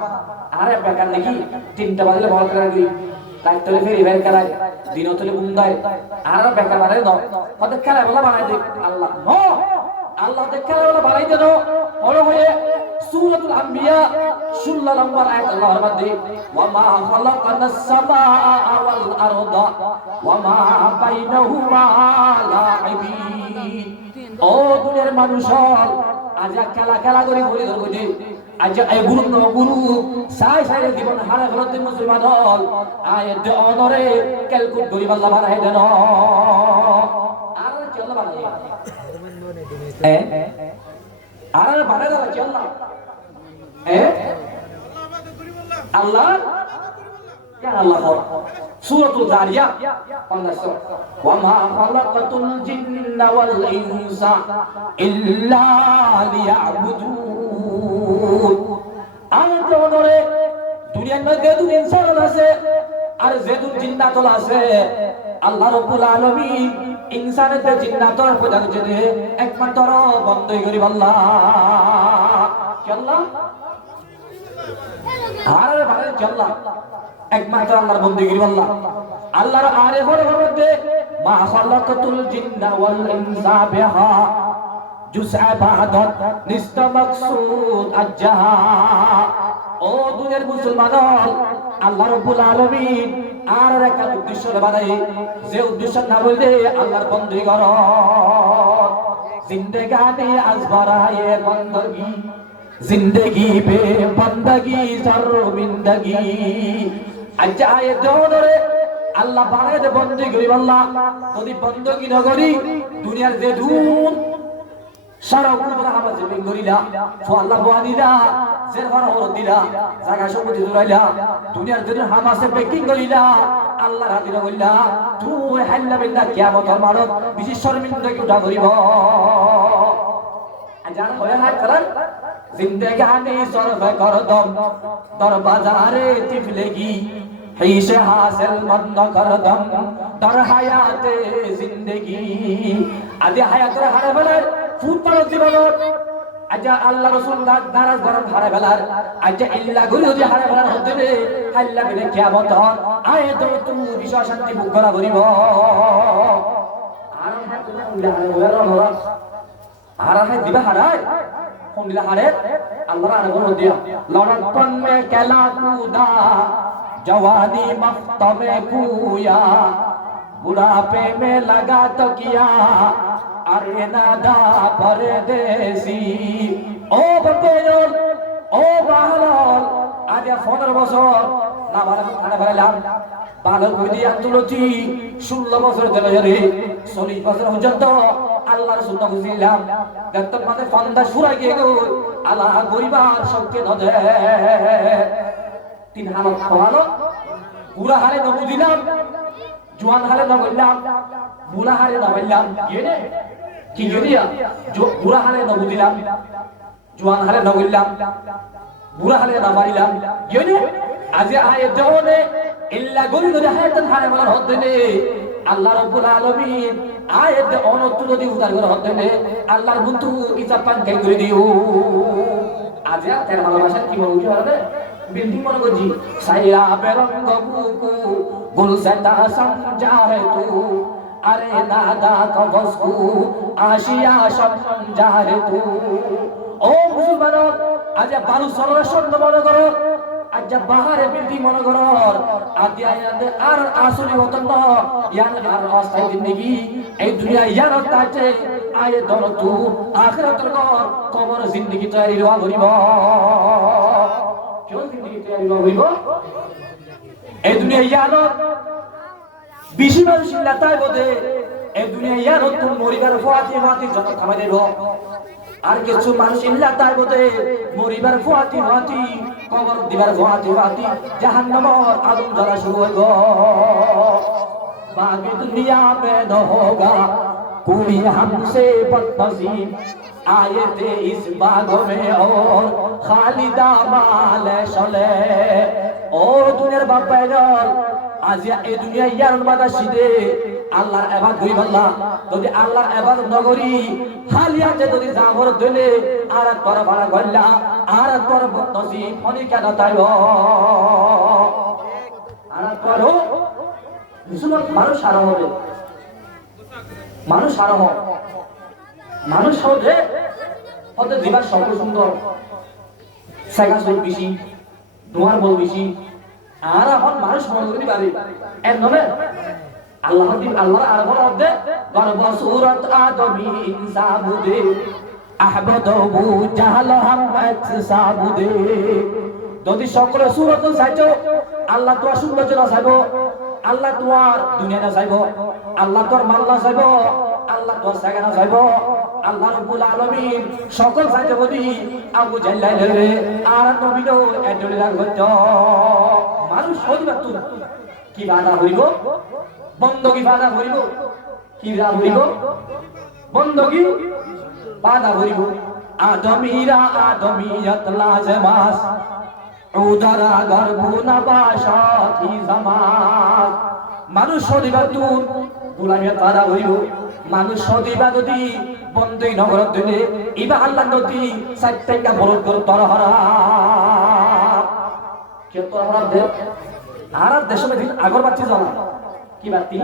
আরে বেকার দেখি তিনটা বাজলে বল করে গই তাই তোরে ফেরি বের করায় দিন তোলে বুন্দায় আর বেকার বানাই দাও কত খেলা বলা বানাই দে। আল্লাহ নো আল্লাহ তে খেলা বলা বানাই দেন বড় হয়ে সূরাতুল আম্বিয়া 16 নম্বর আয়াত আল্লাহর মধ্যে ওয়া মা খালাকানাস সামাআ ওয়াল আরদা ওয়া মা বাইনাহুমা লাইবিন, ও দুনিয়ার মানুষ আজ খেলা খেলা করে ঘুরে ধরবো যে আজ এই গুরু গুরু সাই সাই জীবন হারা ফলতে মুসলমান হল আয় দে অনরে ক্যালকুট গরিব আল্লাহ বানাই দেন আর চল বানাই আর বানাই দাও চল আল্লাহ কেন আল্লাহ সূরাতুল যারিয়াত 15 ওয়া মা খালাকাতুল জিন্না ওয়াল ইনসা ইল্লা লিয়াবুদুন। আর তোরে দুনিয়ার মধ্যে দুই ইনসান আছে আর যেদুন জিন্নাত আছে, আল্লাহ রাব্বুল আলামিন ইনসানতে জিন্নাতর পূজা করে একমাত্র বন্ধই করি আল্লাহ আল্লাহ আর ভালো আল্লাহ একমাত্র আল্লাহর বন্দেগী আল্লাহ আল্লাহর আরেফের মধ্যে মা খালাকাতুল জিন্না ওয়াল ইনসা বিহা জুস ইবাদত নিস্ত মাকসুদ আজ্জাহা। ও দুনিয়ার মুসলমান, আল্লাহ রাব্বুল আলামিন আর একটা উদ্দেশ্য বানাই, যে উদ্দেশ্য না বললে আল্লাহর বন্দী করো। জিন্দেগানি আজ বারায়ে বন্দগি, জিন্দগি বে বন্দগি শর্মিন্দগি। আজ আয়ে দোরে আল্লাহ বানায় যে বন্দী করি, আল্লাহ যদি বন্দগি না করি দুনিয়ার যে ধুন সারা উপরে আমার জমিন করিলা ফো আল্লাহ বানিলা জেরফার হর দিলা জায়গা সম্পত্তি জুড়াইলা দুনিয়ার জন্য হামাসে বেকিং করিলা আল্লাহ রাদিনা কইলা তুই হাল্লা বিল্লা কিয়ামতের মানত বিশেষ শর্মিন্দগি উঠা করিব। আজান হয় না করেন জিন্দেগানি সরফ কর দম দর বাজারে তিফলেগি হিসে হাসিল মন্দ কর দম দর হায়াতে জিন্দেগি। আদি হায়াতের হারে বলে ফুটপাল জীবন আজ আল্লাহ রাসূল নারাজ গরম হারে বেলার আজ ইল্লা গুরি যদি হারে বেলার হতে রে আল্লাহ বিলে কিয়ামত আয় তো তুমি বিশ্বাস শান্তি মুখ করা করিব। আর হারা হয় দিবা হারায় কোন দিলা হারে আল্লাহ আর বল দিয়া লড়তন মে কেলা কুদা জওয়ানি মফত মে কুয়া বুড়াপে মে লাগা তো কিয়া আরে নাদা পরদেশি। ও বকেল ও বাহাল আজ 15 বছর না ভালো খানা ফেলাম ভালো বুদ্ধি আত্মলতি 16 বছর ধরে 40 বছর পর্যন্ত আল্লাহর সুন্নাহ বুঝিলাম দেখতে মানে ফান্দা সুরাই গিয়ে গো আল্লাহ গরিবার সবকে নদে তিন হালত ভালো বুড়া হারে না বুঝিলাম জওয়ান হারে না বললাম বুড়া হারে না বললাম গেনে কি গরিয়া বুড়া হারে না বুঝিলাম জওয়ান হারে না বললাম বুড়া হারে না মারিলাম গেনে আজ আয়ে দেওনে ইল্লা গরিবের হায়াতের হারে বলার হদ্দে আল্লাহ রাব্বুল আলামিন আয়াত অনতুল দি উদার করে হদ্দে আল্লাহর বন্ধু ইজাব পান কাই করে দিও। আজ তের ভালোবাসা কি বলছি বলবে বিল্ডিং মনে করছি সাইরা বেরঙ্গ বুকু গুলসাতা সমঝারে তু আরে নাদা কবসু আশিয়া সমঝারে তু। ও মুসলমান আজ বালু সরসন মনে করো আজ বাহারে বিল্ডিং মনে করো আদি আয়াতে আর আসলি হতন ইয়ান আর অস্থায়ী জিন্দেগি এই দুনিয়া ইয়ার তাতে আয়ে ধর তু আখিরাতের ঘর কবর জিন্দেগি তৈরি হওয়া করিব। কেউ জিন্দেগি তৈরি হইব এই দুনিয়া ইয়ার বেশি মানুষ লাতায় বোধে এই দুনিয়া ইয়ার তুম মরিবার ফাতি ফাতি যত থামাই দেব আর কিছু মানুষ লাতায় বোধে মরিবার ফাতি ফাতি কবর দিবার ফাতি ফাতি জাহান্নামের আগুন জ্বলা শুরু হইব। बाकी दुनिया में न होगा कोई हमसे बदनसीब आए थे इस बागों में और खालिदा माल शले। ओ दुनियार बाप पैदल आज এই দুনিয়া ইয়ার বাদাশিদে আল্লাহর ইবাদত করি আল্লাহ যদি আল্লাহর ইবাদত ন করি হালিয়াতে যদি জাবর দিলে আর তোর ভাড়া গল্লা আর তোর বদনসিব ফনি কেন তাইব আর তোর মুসলমান মানুষ সারা হবে মানুষ সারা হবে মানুষ হবে হতে দিবার সব সুন্দর সেগা সব বেশি দোয়ার বল বেশি আর এখন মানুষ মনে করি পারে এর নবে আল্লাহ দিন আল্লাহ আর বড় হবে গর্ব সুরত আদমি ইনসাবুদে আহমদবু জাহাল হামত সাবুদে যদি সকল সুরত চাইছো আল্লাহ তো সুন্দর জন্য চাইবো আল্লাহ তোমার দুনিয়া না চাইবো আল্লাহ তোর মাল্লা চাইবো আল্লাহ তোর সাগানা চাইবো আল্লাহ রাব্বুল আলামিন সকল চাইতে বলি আবু জাল্লাই লরে আর নবীও এডলে রাখত মানুষ হইবা তুই কি বাধা হইব বন্দগি বাধা হইব কি বাধা হইব বন্দগি বাধা হইব আদমিরা আদমিয়ত লাজমাস উদারা গর্ভু নবাশাতি জামান মানুষ হইবা তুই গোলামিয়ত বাধা হইব মানুষ হইবা যদি বন্দই নগরত দিলে ইবা আল্লাহ নদী সাইটটা বলদ কর তরহরা কে তরহরা দে আর দেশে দিন আগর বাচ্চি জানা কি বাতি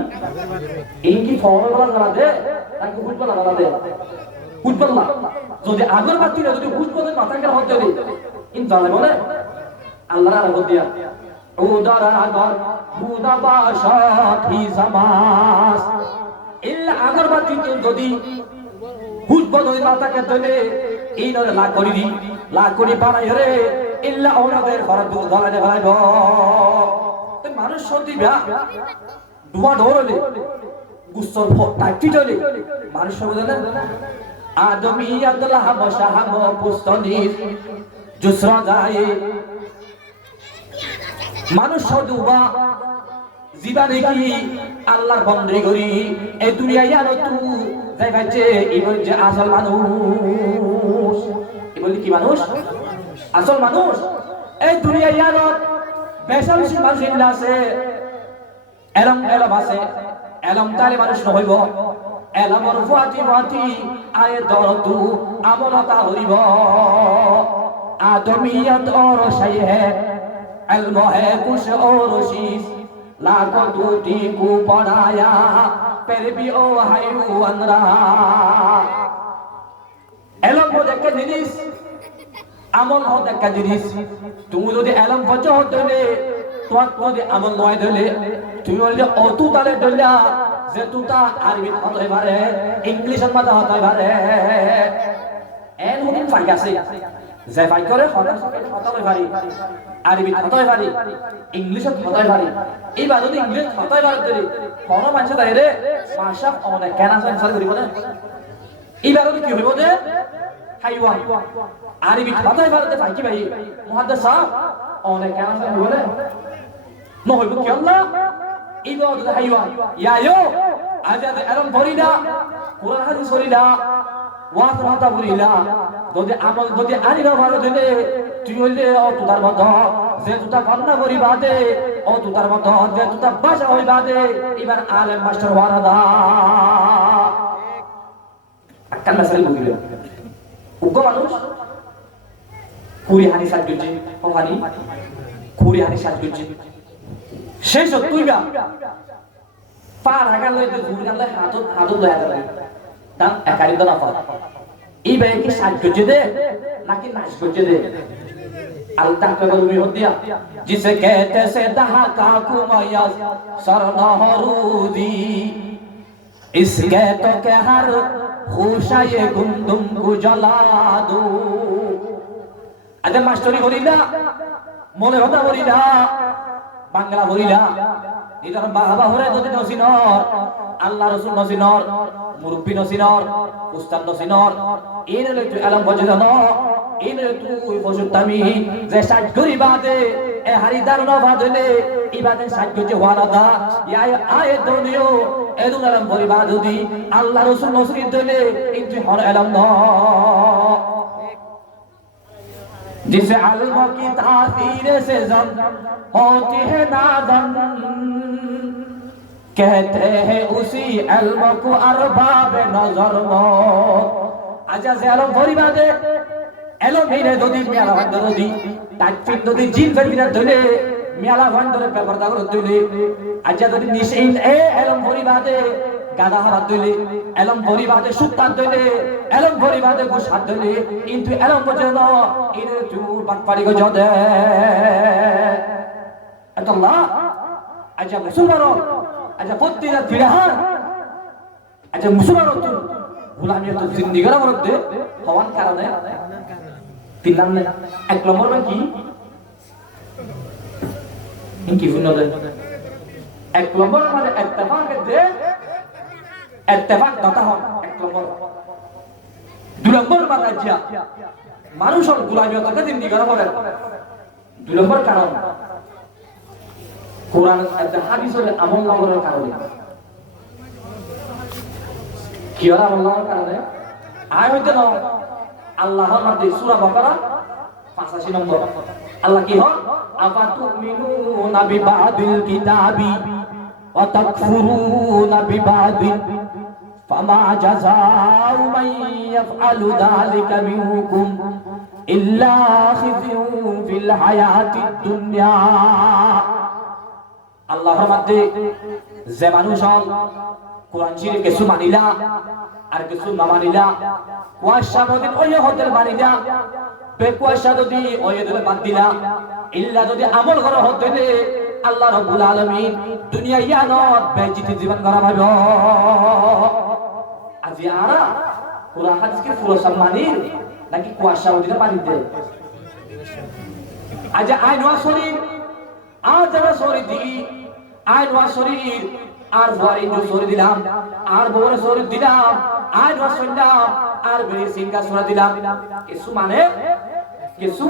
এই কি ফরমাল জানা দে তাকে ফুটবল জানা দে হুজ বললা যদি আগরবাতি যদি হুজ বলে মাথাকে হাত ধরে ইনশাআল্লাহ বলে আল্লাহর আরাধনা দিয়া উদার আগর হুদা বাশা কি জামাস ইল্লা আগরবাতি যদি হুজ বলে মাথাকে ধরে এই নরে লা করি বানাই রে ইল্লা ওনাদের ঘর দুধ ধরে ভাইব তো মানুষ সত্যি বা দুয়া ধরলে গুসল টাইটি চলে মানুষ সব জানে আদমিয়াত লাহাম শাহাম পুস্তনির জুসরা যায় মানুষ দুবা জীবনে কি আল্লাহর বন্দেগি করি এই দুনিয়ায় আর তু দেখাচ্ছে ইবল যে আসল মানুষ ইবল কি মানুষ আসল মানুষ এই দুনিয়ায় আর বেশাল মানুষ আছে এলম আছে এলম তালে মানুষ নহইব এলমর ফাতি আয়ে দরতু আমলতা হইব আদমিয়ত और शय है इल्म है कुछ और शीश लाखों टूटी को पढ़ाया फिर भी ओ हायवान रहा এলম হতে একটা জিনিস আমল হতে একটা জিনিস তুমি যদি এলম পচো হতে তোমার যদি আমল নয় দিলে তুমি বললে অতু তালে দইলা যে তুতা আরবি হতে পারে ইংলিশের মাথা হতে পারে এন হুদিন ফাইক আছে যে ফাইক করে হতে পারি আরবি হতে পারি ইংলিশত হতে পারি এইবার যদি ইংলিশ হতে পারে দিলে কোন মানুষ তাই রে ভাষা অনেক কেন সংসার করিব না এইবার কি হইব যে হাইওয়ান আরবি হতে পারে ফাইকি ভাই মুহাদ্দিস সাহেব অনেক কেন সংসার করিব না নহইব কি আল্লাহ এইবার যদি হাইওয়ান ইয়ায়ো আজাদ এরম ভরিনা কোরআন হাদিস ভরিনা ওয়াজ মাতা ভরিনা যদি আমল যদি আনি না ভালো দিলে তুই হইলে ও তোর মত যে তুতা কন্যা করি বাদে ও তোর মত যে তুতা ভাষা হই বাদে এবার আলেম মাস্টার ওয়ারাদা আক্কাল মাসাল বুঝিল উগো মানুষ কুরি হানি সাজুজি ওখানি কুরি হানি সাজুজি সেই সব তুই গা পার হাগাল লইতে ঘুর গাল হাতত লয়া যাবে দাম একারি দনা পার এই ভাই কি সাজ করছে দে নাকি নাচ করছে দে আল্লাহ কে বলবি হদিয়া जिसे कहते से दहाका कुमाया सरनहरुदी इसके तो के हर खुशाये गुंदुम को जला दो আজ মাস্টারি করিলা মনে কথা করিলা বাংলা বলিলা ইদার বাবা হরে যদি নসিনর আল্লাহ রাসূল নসিনর মুরব্বি নসিনর উস্তাদ নসিনর এনে তুই আলম বজদান এনে তুই বজতামি যে সাজ গরিবাদে এ হারিদার নবাদলে ইবাদে সাজ গজে ওয়ারাদা ইয়া আয়ে দুনিও এদুন আলম বরিবাদুদি আল্লাহ রাসূল নসরি দলে ইনতি হর আলম ন जिसे अलम की तासीर से जम होती है नादन कहते हैं उसी अलम को अरबाब नजर आजा से अलम भरी बादे एलो मेरे दोदी मियाला वंदर दोदी ताकफिन दोदी जिन फरबिना दोले मियाला वंदर पेपर दागरो दोले आजा दोदी निशिन ए अलम भरी बादे গাদা হাত দিলে এলম ভরি বাদে সুতান দিলে এলম ভরি বাদে গোসাত দিলে কিন্তু এলম বজে না ইনে চুর বাটপাড়ি গো জদে আল্লাহ আজ মুসলমান আজ প্রত্যেকটা দিরাহার আজ মুসলমান তো গোলামিয়ত জিন্দেগির মধ্যে হওয়ার কারণে তিন নাম্বার এক নম্বর কি কি শুনলে এক নম্বর মানে ইত্তেফাক দে ইত্তেফাক দাতা হন এক নম্বর দুই নম্বর বাতাজিয়া মানুষের গোলামিয়তকে জিন্দেগির মধ্যে দুই নম্বর কারণ কোরআন আর হাদিসের আমল করার কারণে কি আর আমল করার কারণে আয় হইতে না আল্লাহর নামে সূরা বাকারা 85 নম্বর আল্লাহ কি হয় আফাতুমিনুনা বিবাদিল কিতাবি ওয়া তাকফুরুনা বিবাদিন ফামা জাযাউ মান ইয়াফআলু যালিকা মিনকুম ইল্লা খিযুন ফিল হায়াতিদ দুনিয়া আল্লাহর মধ্যে যে মানুষ কোরআন শরীফ কিছু মানিলা আর কিছু না মানিলা কুয়াশা যদি ওই হতে মানিলা বেকুয়াশা যদি ওই হতে বাদ দিলা ইল্লা যদি আমল করা হতে দে আল্লাহ রাব্বুল আলামিন দুনিয়া ইয়ানত বেজিতি জীবন করা ভালো আজি আরা কোরআন হাদিসকে পুরো সম্মানির নাকি কুয়াশা ওদিকে পানি দে আজ আইন ওয়া শরীর আজ আমরা শরীর দিই আইন ওয়া শরীর আর ভয় শরীর দিলাম আর বড় শরীর দিলাম আইন ওয়া শরীর আর বেরি সিংকা শরীর দিলাম কিছু মানে কিছু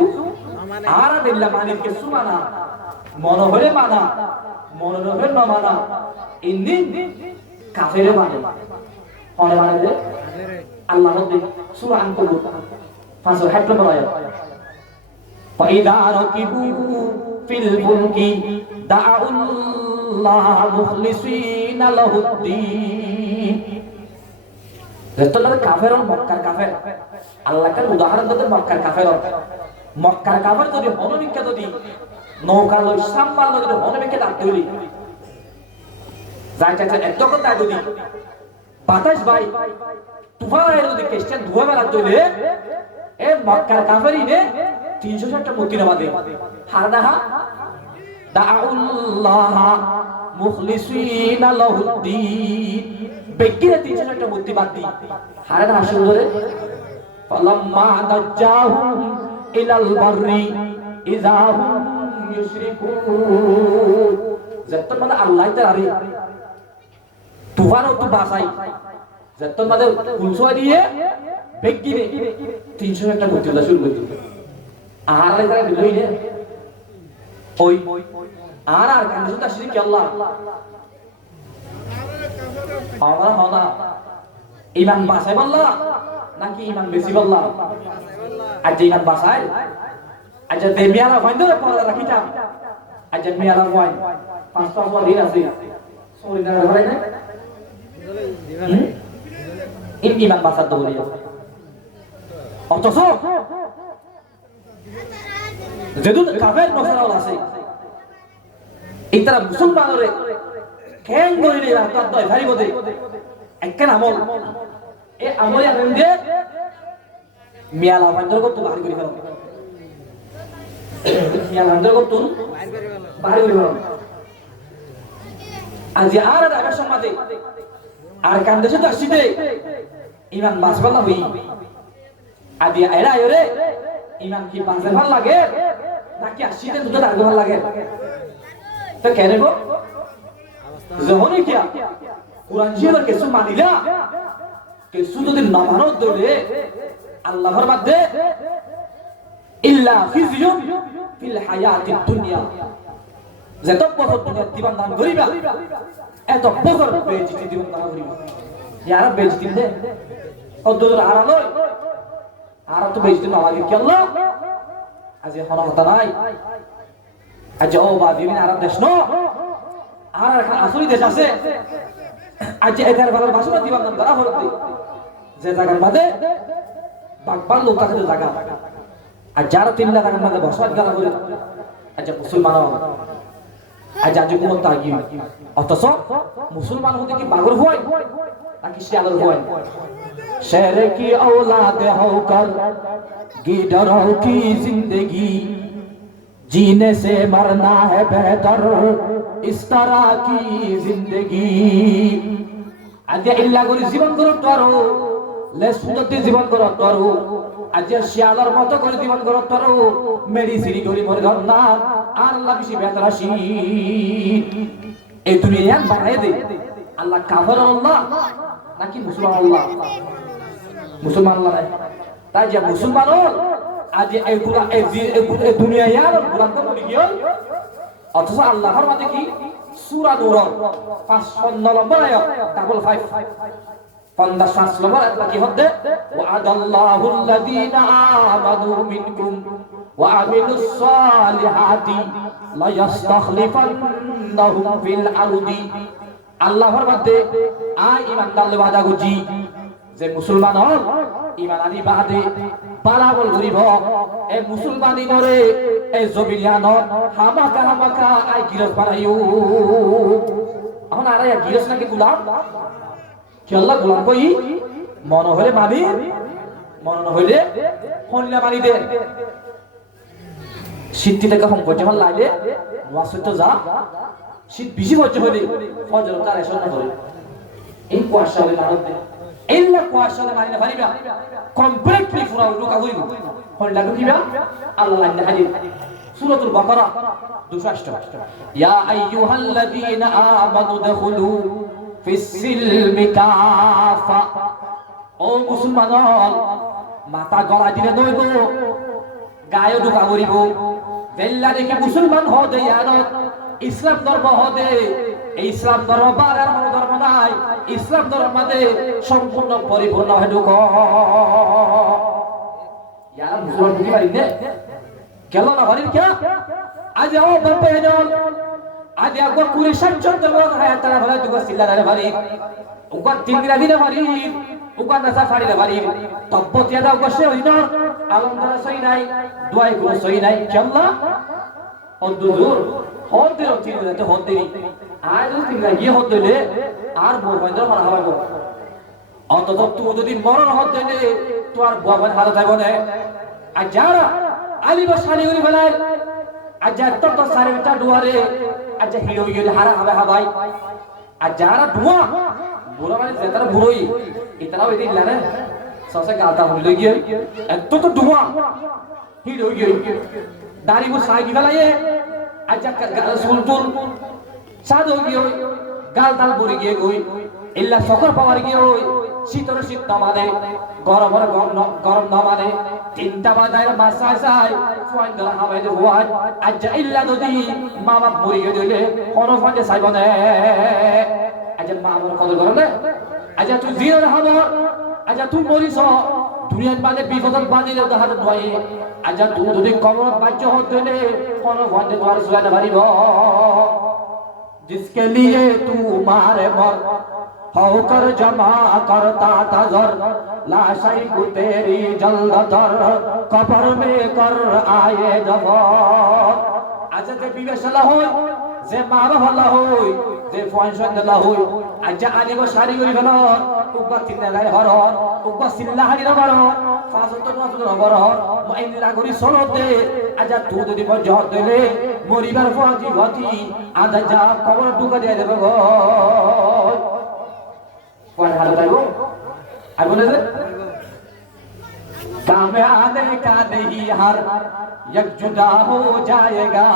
আর দিল্লা মানে কিছু মানা মন হলে মানা মন হলে না মানা ইন্দিন কাফেরে মানে কোন মানে দে আল্লাহ হতে সূরা আনকাবুত 560 নম্বর আয়াত ফাইদা রাকিবু ফিল ফুলকি দাউল্লাহ মুখলিসিনা লাহুদ্দিন যেতনার কাফের মক্কার কাফের আল্লাহর উদাহরণ দিতে মক্কার কাফের মক্কার কাফের যদি হনবিকে যদি নৌকা লই সাম্বাল যদি হনবিকে ডাকতে হলি যাই যাই এত কথা যদি বাতাস ভাই তুফানের যদি ক্রিশ্চিয়ান ধোয়া বেলা তৈলে এ মক্কার কাফেরই নে 360টা মূর্তি নামাদে হারনাহা দাউল্লাহ মুখলিসিনা লাহুদ্দিন বেকিরে 360টা মূর্তি বাদ দি হারনাহা শুরু করে ফালাম্মা নাজাহুম ইলাল বাররি ইযাহুম ইউশরিকুন যত মানে আল্লাহ তাআলা তুফানও তো বাসাই যত মানে কুলসোয়া দিয়ে বেকিরে 360টা মূর্তি উল্লাস শুরু করে আর আলাদা বিলই রে ওই আর কান সুতা শিরক আল্লাহ আমরা হনা ইমান বাসাই বললা নাকি ইমান বেশি বললা আজ ইমান বাসাই আজ দেমিয়ালা হইndo পড়া রাখিতা আজ মিয়ালা হই 5টা বছর দিন আছে সরি না ধরে না ইমান বাসা দৌড়ি অথচ যেদুন কাফের নসরাল আছে ইতারা মুসলমানরে কেন করিলে রাস্তা দয় ভারি বদে একখান আমল এ আমল আনন্দে মিয়ালা বান্দর কত ভারি করি ফেলো মিয়ালা বান্দর কত ভারি করি ফেলো আজ আর আবার সমাজে আর কান দেশে তো আসিতে ইমান বাসবালা হই আদি এরা এরে ইমান কি বাসে ভাল লাগে নাকি আসিতে দুটো লাগবে ভাল লাগে তো কেন গো যখন কি কুরআন শরীফের কিছু মানিলা কিছু যদি না মানো দলে আল্লাহর মধ্যে ইল্লা ফিজিয়ুম ফিল হায়াতিদ দুনিয়া যত বছর দুনিয়া জীবন দান করিবা এত বছর বেজিতি জীবন দান করিবা ইয়ারা বেজিতি দে অদ্দুর আরালো আর তো বেজিতি না লাগে কি আল্লাহ আজ হরা হতা নাই আজ ও বাদিন আরব দেশ নো আর এখন আসলি দেশ আছে আজ এদের বাজার ভাষণ জীবন দান করা হলো যে জায়গার মধ্যে বাগবান লোক থাকে জায়গা আর যারা 3 লাখ টাকার মধ্যে বসবাস করা করে আজ মুসলমান আজ আজ কোন তাগি অথচ মুসলমান হতে কি পাগল হয় নাকি শিয়ালের হয় शेर की औलाद होकर गिडरों की जिंदगी जीने से मरना है बेहतर इस तरह की जिंदगी आज इल्ला করে জীবন করো তরো লেসুতে জীবন করো তরো আজ শিয়ালের মতো করে জীবন করো তরো মেডিসিনি করে মরে ধর না আর আল্লাহ বেশি বেহতর আসি এই দুনিয়া বানায় দে আল্লাহ কাফের আল্লাহ নাকি মুসলমান আল্লাহ মুসলমান আল্লাহ নাই তাই যে মুসলমান আজ এইগুলা এই দুনিয়া ইয়ার গোলাম তো বলি গিয়ে অথচ আল্লাহর মাঝে কি সূরা নূর 55 নম্বর আয়াত 55 55 নম্বর আয়াত কি হচ্ছে ওয়াদাল্লাহু আল্লাযীনা আমানু মিনকুম ওয়া আমিলুস সালিহাতি লা ইস্তাখলিফান্নাহুম ফিল আরদি আল্লাহর মধ্যে আই ইমানদার ওয়াদা করছি যে মুসলমান হল ইমান আনি বাদে পালাবল করিব এই মুসলমানি নরে এই জমিয়ানত হামাকা আই গিরস বানাইও এখন আর গিরস নাকি গোলাম কি আল্লাহ গোলাম কই মন হলে মানি মন হইলে হনলা মানি দে শীত থেকে কম করতে ভাল লাগে ওয়াসত যা শীত বেশি হচ্ছে হইলে ফজর তার এসন না করে এই কুয়াশা হলে মানত দে এই না কুয়াশা হলে মানি না পারিবা কমপ্লিটলি পুরা উল্টা হইব হনলা ঢুকিবা আল্লাহ না হাজির সূরাতুল বাকারা 208 ইয়া আইয়ুহাল্লাযীনা আমানু দুখুলু ফিস সিলমি কাফা ও মুসলমান মাথা গলা দিলে নইব গায়ে ঢুকা করিব বেল্লা দেখে মুসলমান হদে ইয়ানত ইসলাম ধর্ম হদে এই ইসলাম ধর্ম বারার কোনো ধর্ম নাই ইসলাম ধর্মে সম্পূর্ণ পরিপূর্ণ হয়ে ঢুক ইয়ার মুসলমান ঢুকি পারি নে কেন না পারি কে আজ ও বাপে দল আজ একবার কুড়ি সঞ্চয় ধর্ম হয় তারা ভালো দুগা সিল্লারে ভারি উগা তিনরা দিনে ভারি উগা নাসা ফাড়িলে ভারি তব্বতিয়া দাও কষ্ট হইন আলমদার সই নাই দোয়াই গুলো সই নাই কেল্লা অদ্দুর হদ্দের তিনরাতে হদ্দেরি আজ তিনরা গিয়ে হদ্দলে আর মোর বন্ধ মারা হবার গো অন্তত তুই যদি মরণ হদ্দেলে তো আর বাবার হাতে থাকবে না আর যারা আলিবা শালি উনি বেলায় আর যা তত সারে বেটা দুয়ারে আর যা হিরো হিরো হারা হবে হাবাই আর যারা ধোঁয়া বুড়া মানে যেতারা বুড়োই ইতরাও এদি লারে সসে গালতা হইল গিয়ে এত তো ধোঁয়া হিরো হিরো দাড়ি গো সাই গিলায়ে আর যা সুলতুল সাদ হই গিয়ে গাল তাল বুড়ি গিয়ে গই ইল্লা সকর পাওয়ার গিয়ে ওই শীতর শীত নামাদে গরমর গরম নামাদে তিনটা বাজায় মাসা যায় ফুয়ান দলা হাবাই দে ফুয়ান আজ ইল্লা যদি মা বাপ মরি গেলে কোন ফাঁকে চাইব না আজ মা বাবার কদর করে না আজ তুই জিরো হব আজ তুই মরিস দুনিয়ার বাদে বিপদত বাঁধিলে তাহাতে নয় আজ তুই যদি কবর বাচ্চা হতে কোন ফাঁকে তোমার সুয়া না পারিব जिसके लिए तू मारे मर होकर जमा करता था घर लाशाई को तेरी जल्द दर कब्र में कर आए जब আচ্ছা যে বিবেচনা হয় যে মারা ভালো হয় যে ফয়সন দেলা হয় আচ্ছা আনিব শাড়ি করি গেল উবা তিনলাই হরর উবা সিল্লা হাড়ি রবার ফাজত নজর রবার মাইনরা করি সনতে আচ্ছা তুই যদি বজহ দিলে মরিবার ফাজি ভাতি আধা যা কবর ঢুকা দিয়ে দেবে গো কোন হাল তাইবো আর বলে যে काम आने का नहीं हर एक जुदा हो जाएगा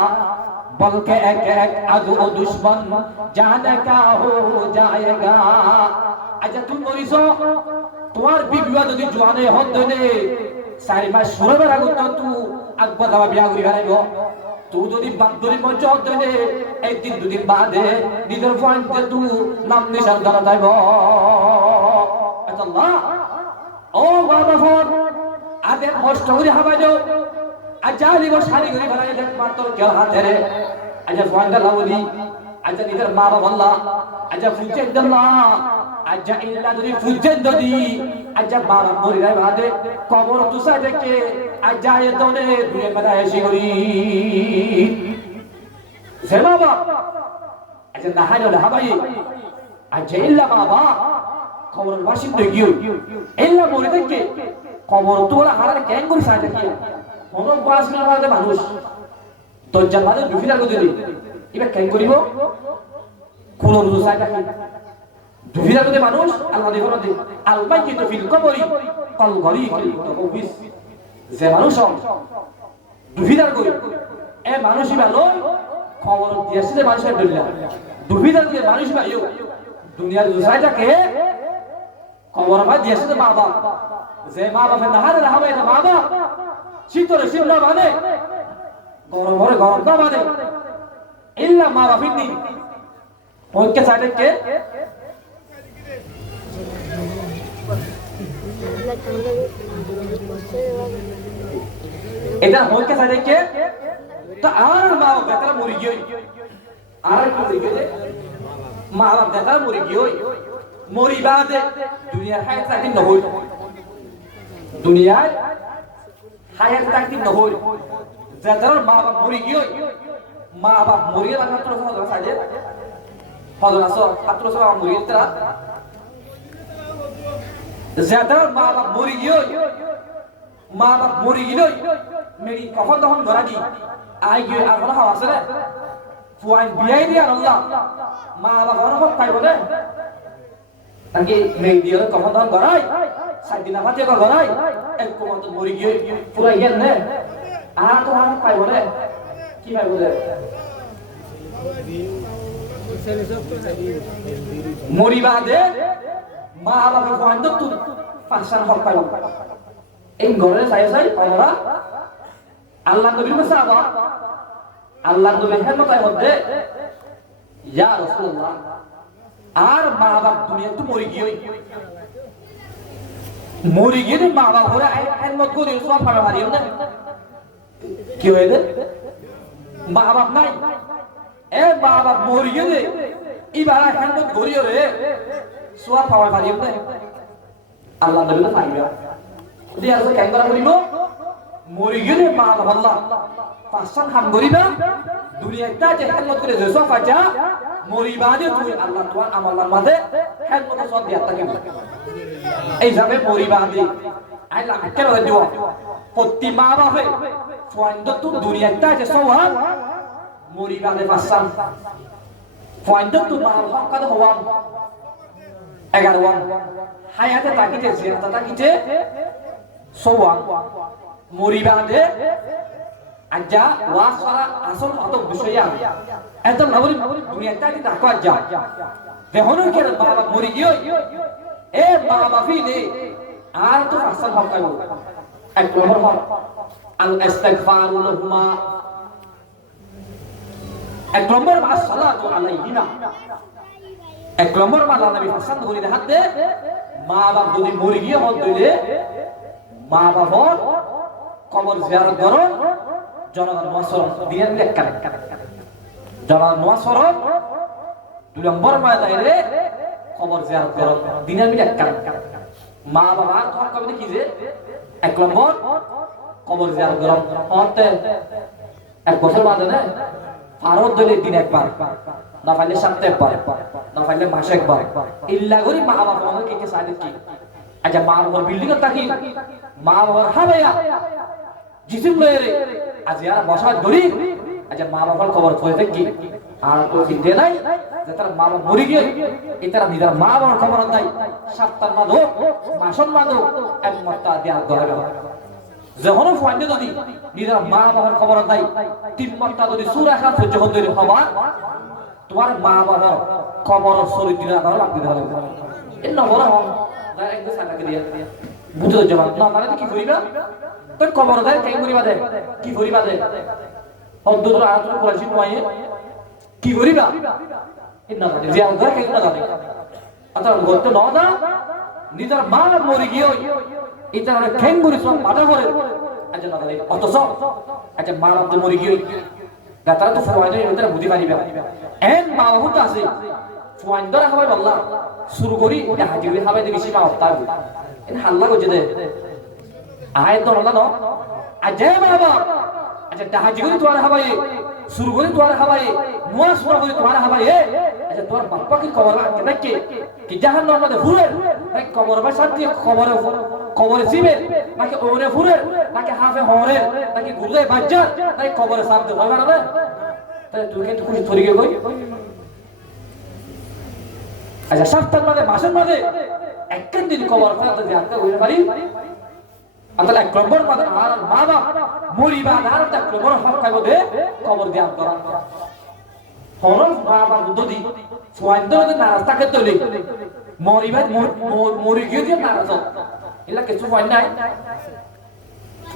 बल्कि एक एक अदु दुश्मन जाने का हो जाएगा अच्छा तुम मरिसो তোমার বিবিয়া যদি জোয়ানে হত নে চারি মাস সুরবের আগত তু আকবা দাবা বিয়া করি ফেলাইব তুই যদি বান্দরি মঞ্চ হত নে একদিন দুদিন বাদে নিজের পয়েন্টে তু নাম নিশান ধরা যাইব আল্লাহ ও বাবা ফোন আদে কষ্ট করে হাবাই দাও আচ্ছা লিব শাড়ি করে বানাই দেখ মাত্র কেল হাতে রে আচ্ছা ফোনটা লাউলি আচ্ছা নিজের মা বাবা আল্লাহ আচ্ছা ফুজেন দাল্লাহ আচ্ছা ইল্লা যদি ফুজেন দদি আচ্ছা বাবা মরি রাই বাদে কবর তুসা দেখে আচ্ছা এতনে দুয়ে মারা এসে করি সে বাবা আচ্ছা না হাইলো হাবাই আচ্ছা ইল্লা বাবা কবর বাসিন্দে গিয়ে ইল্লা মরি দেখে কবর তোলা হারার কেন করে সাইতে কি কোন বাস না বাদে মানুষ তো জামাতে দুফিরা করে দিলি এবার কেন করিব কোন রুজু সাইতে কি দুফিরা করে মানুষ আল্লাহ দেখো না আলমাই কি তো ফিল কবরি কল গরি কি তো অফিস যে মানুষ দুফিরা করে এ মানুষই ভালো খবর দিয়েছে মানুষের দলিলা দুফিরা দিয়ে মানুষ ভাইও দুনিয়ার রুসাইটাকে খবর ভাই দিয়েছে মা বাবা যে মা বাবা না হারে রাহাবে না মা বাবা শীতরে শীত না মানে গরম ভরে গরম না মানে ইল্লা মা বাবা ফিরনি পৌঁছে সাইডে কে এটা পৌঁছে সাইডে কে তো আর মা বাবা বেতরা মরি গই আর কি মরি গই মা বাবা বেতরা মরি গই মরি বাদে দুনিয়ার হায়াত থাকি নহই দুনিয়ার হায়াত থাকি নহই যাদের মা বাপ মরি গিয়ে মা বাপ মরিয়ে মাত্র হজর সাজে হজর আসো মাত্র সব মরিয়ে তারা যাদের মা বাপ মরে গিয়ে মা বাপ মরে গেল মেরি কখন তখন ঘরা দি আই গিয়ে এখন হাওয়া আছে রে ফুয়াইন বিয়াই দিয়া আল্লাহ মা বাপ অনেক পাই বলে তাকে মেয়ে দিয়ে কখন তখন ঘরাই সাইদিনা ভাতে ঘরাই এক কমত মরে গিয়ে পুরাই গেল নে আর তো অনেক পাই বলে কি পাই বলে মরিবা দে মা বাবা ফুয়াইন তো তুই পাঁচশান হক পাই এই ঘরে চাই পাইরা আল্লাহ নবীর সাহাবা আল্লাহ নবীর হেমতায় মধ্যে ইয়া রাসূলুল্লাহ আর মা বাপ দুনিয়া তো মরি গিয়ে মা বাপ হরে হেমত করে সব ভাবে হারিয়ে না কি হইছে মা বাপ নাই এ মা বাপ মরি গিয়ে ইবারা হেমত করিও রে সব ভাবে হারিয়ে না আল্লাহ নবীর সাহাবা dia harus kayak orang beribu, muri gini maaf Allah, pasan ham beriba, dunia kita je hendak kita sesuatu aja, muri bade tu Allah Tuhan amalan made, hendak sesuatu dia tak kena. Sampai muri bade, ayah akan ada dua, poti maaf he, Tuhan tu dunia kita je sesuatu, muri bade pasan, Tuhan tu maaf ham kada huam, agar huam, hayatnya tak kita zina tak kita. Soang muribade aja wasara asal atau bisaya itu laburi dunia tadi tak kau aja dehonor kira bapa muriyo bapa fini artu asal hak kayu nomor hak al istighfaru lahuma nomor as-salatu alaihima nomor malah Nabi Hasan beri dah de ma bap যদি muriyo hot dile মা বাবার কবর জিয়ারত করুন জনগণ নওয়াসরণ দিনের লেখা জনগণ নওয়াসরণ 2 নম্বর ময়দানে কবর জিয়ারত করুন দিনের লেখা মা বাবা হক কবে কি যে 1 নম্বর কবর জিয়ারত করুন হতে এক বছর বাদে না ফারত দিলে দিন একবার না পাইলে সপ্তাহে একবার না পাইলে মাসে একবার ইল্লা করি মা বাবা আমাদের কে সাইড কি আচ্ছা মা বাবার বিল্ডিং এর তাকি মা বাবার হাবায়া জিসিম লয়েরে আজ ইয়ারা বসাত ধরি আচ্ছা মা বাবার খবর কই থাকি আর তো চিন্তা নাই যে তার মা বাবা মরি গিয়ে এটারা নিজের মা বাবার খবর নাই সপ্তাহ মাদো মাসন মাদো একমাত্র দেয়া দরকার যখন ফাইন্ডে যদি নিজের মা বাবার খবর নাই তিন মাত্রা যদি সূরা খাত সহ্য করতে হবা তোমার মা বাবার খবর শরীর দিনা ধরে লাগতে হবে এর নম্বর হন একদম সাদা করে দিয়া বুঝো জবাব না মানে কি করিবা তো কবর দেয় কেন করিবা দে কি করিবা দে হদ্দুর আয়াত কোরআন নয় কি করিবা ইন্না জানে যে আল্লাহ কেন না জানে আতা গত না নিজের মা মরে গিয়ে এটা মানে কেন করি সব মাথা করে আচ্ছা না জানে অত সব আচ্ছা মা বাপ মরে গিয়ে তারা তো ফওয়াইদের ভিতরে বুঝি পারিবা এন মা বাবা আছে ফওয়াইদর খাবার আল্লাহ শুরু করি ওটা হাজির খাবার বেশি মা বাপ তাই in halla ko jede ayat to Allah no ajay baba acha tahajjud twara habaye suru gori twara habaye nuwa sura gori twara habaye acha twar bappa ki khabar ke ki jahannam made hure ek khabar ba satti khabar sibe naki ore hure naki hafe hore naki gurde bajja naki khabar sabde hoga na tale tu ke tu kuch thori ge koi acha saftar made masan made একদিন দিন কবর ফাতে জানতে হইতে পারি আতাল এক নম্বর মাদা আর মা বাপ মরিবা আর এক নম্বর হক খাইব দে কবর দেয়া করা হরফ মা বাপ যদি ফুয়াইন্দর না রাস্তাকে তলে মরিবা মরি গিয়ে যে নারাজ এলা কিছু হয় নাই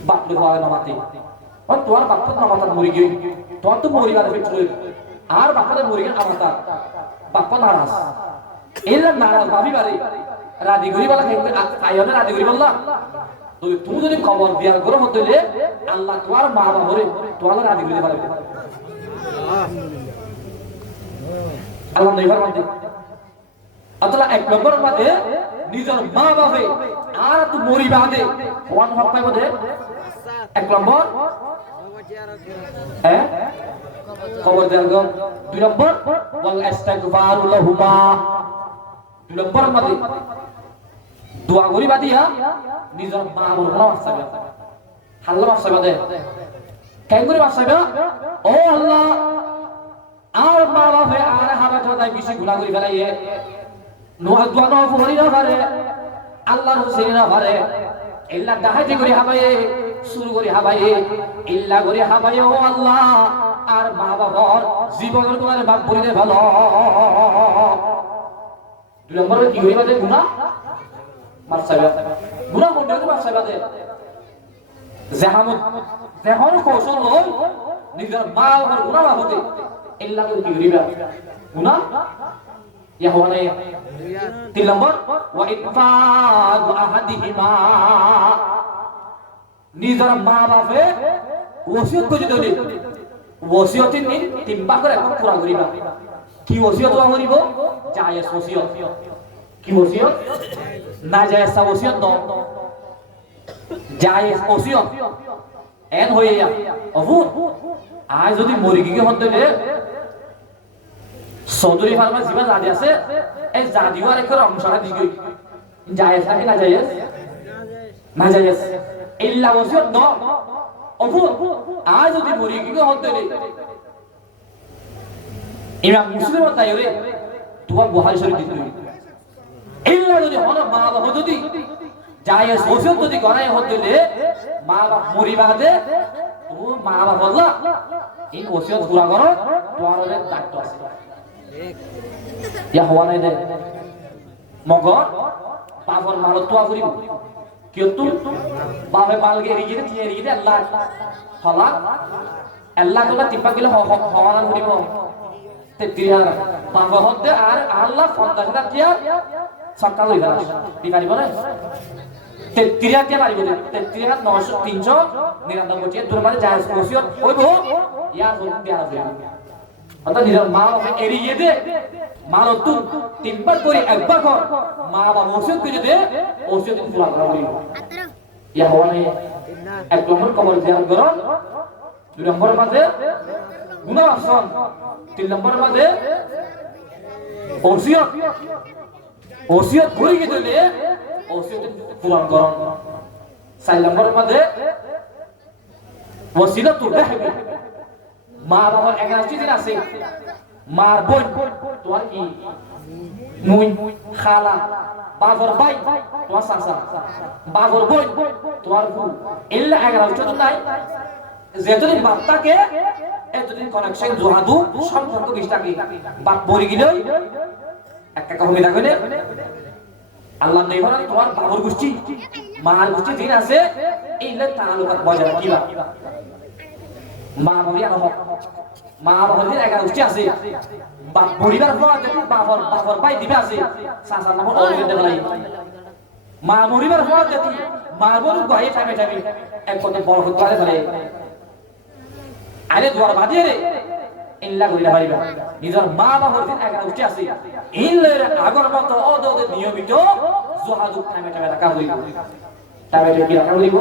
বাপ লো হয় না মাতে আর তোর বাপ তো না মাতা মরি গিয়ে তোর তো মরিবা রে চলে আর বাপরে মরি গিয়ে আমাতা বাপ নারাজ এলা নারাজ ভাবি পারে রাদি গরি বলা কেন আয়না রাদি গরি বললা তুমি যদি কবর দিয়া গ্রহ হইলে আল্লাহ তোমার মা বাবা হরে তোমার রাদি গরি বলা আল্লাহ নির্ভর মধ্যে আতলা এক নম্বর মধ্যে নিজের মা বাবা আর তো মরিবা দে কোন হক পাইব দে এক নম্বর কবর দিয়া গ্রহ 2 নম্বর ওয়াল ইস্তিগফারু লাহুমা 2 নম্বর মধ্যে দোয়া করিবা দিয়া নিজের মা বোন বাঁচাবে হাল্লা বাঁচাবে দে কেন করে বাঁচাবে ও আল্লাহ আর মা বাপে আর হাবা তাই বেশি গুণা করি ফেলাইয়ে নোয়া দোয়া ন ফুরি না পারে আল্লাহর হুসেন না পারে ইল্লা ডাহাতি করে হাবায়ে শুরু করে হাবায়ে ইল্লা করে হাবায়ে ও আল্লাহ আর মা বাবার জীবনের তোমার বাপ বলিতে ভালো দুই নম্বরে কি হইবা দে গুনাহ মারসাবা গুনাহ করতে মারসাবা দে জাহামত দেহর কৌশল লই নিজের মা বাবার গুনাহ হতে ইল্লা করে কি হইবা গুনাহ ইয়া হওয়ানে 3 নম্বর ওয়া ইফাদু আহাদিহিমা নিজের মা বাপে ওসিয়ত করে দিলে ওসিয়তের নি তিনবা করে একবার পুরা করিবা কি ওসিয়ত করিব জায়েজ ওসিয়ত কি ওসিয়ত না জায়েজ ওসিয়ত ন জায়েজ ওসিয়ত এন হইয়া অবুত আজ যদি মরি গিয়ে হতে চৌধুরী ফার্মার যিমান জাতি আছে এই জাতিও আর একটা অংশটা দি গই জায়েজ নাকি না জায়েজ না জায়েজ ইল্লা ওসিয়ত ন অবু আজ যদি মরি গিয়ে হতে ইমাম মুসলিম তাই রে তোমার বুখারী শরীফ দিতে ইল্লা যদি হলো মা বাবা যদি জায়েজ ওসিয়ত যদি করাই হতে মা বাবা মরি বাদে ও মা বাবা বললা এই ওসিয়ত পুরা করো তোমার দায়িত্ব আছে ইয়া হওয়া নাই দে মগর বাবর মালত তোয়া করিব কিন্তু বাবে মালকে এরিয়ে দিয়ে এরিয়ে আল্লাহ ফলা আল্লাহ কলা তিপা গেলে হওয়া না করিব তে দিয়া বাবা হতে আর আল্লাহ 50,000 টিয়া সরকার হইবা দি পারিব না তে তিরিয়া টিয়া পারিব না তে 399 টিয়া তোর মানে জায়েজ ওসিয়ত হইব ইয়া হল দিয়া হবে অর্থাৎ নিজের মা বাবা এড়িয়ে দে মারো তুই তিনবার করে একবার কর মা বাবা ওসিয়ত করে দে ওসিয়ত পুরা করা হইল ইয়া হওয়া নাই এক নম্বর কবর জিয়ারত করো দুই নম্বর মাঝে গুনাহ আসন তিন নম্বর মাঝে ওসিয়ত ওসিয়ত করে দিলে ওসিয়ত পুরা করো চার নম্বর মাঝে ওসিয়ত রাহবে মা বাবার 11টি দিন আছে মার বোন তোমার কি মুই খালা বাবর ভাই তোমার চাচা বাবর বোন তোমার ফুল এল্লা 11টি দিন নাই যেতদিন বাপ থাকে এতদিন কানেকশন জোহাদু সম্পর্ক বিস্তাকে বাপ মরে গেলেই একটা কমে থাকবে আল্লাহ নেই বলেন তোমার বাবর গোষ্ঠী মার গোষ্ঠী দিন আছে এইলে তালুকাত বজায় রাখিবা মা মরিয়া হক মা মরিয়া 11টি আছে বাপ পরিবার হওয়া দেখি বাবার বাবার ভাই দিবে আছে চাচার নাম অলরেডি দেখাই মা মরিবার হওয়া দেখি মা বড় ভাই টাইমে টাইমে এক কথা বড় হতে পারে আরে দুয়ার বাদিয়ে রে ইল্লা কইলা পারিবা নিজের মা বাবার দিন 11টি আছে ইল্লার আগর মত অদদে নিয়মিত জহাদু টাইমে টাইমে রাখা হইব টাইমে কি রাখা হইব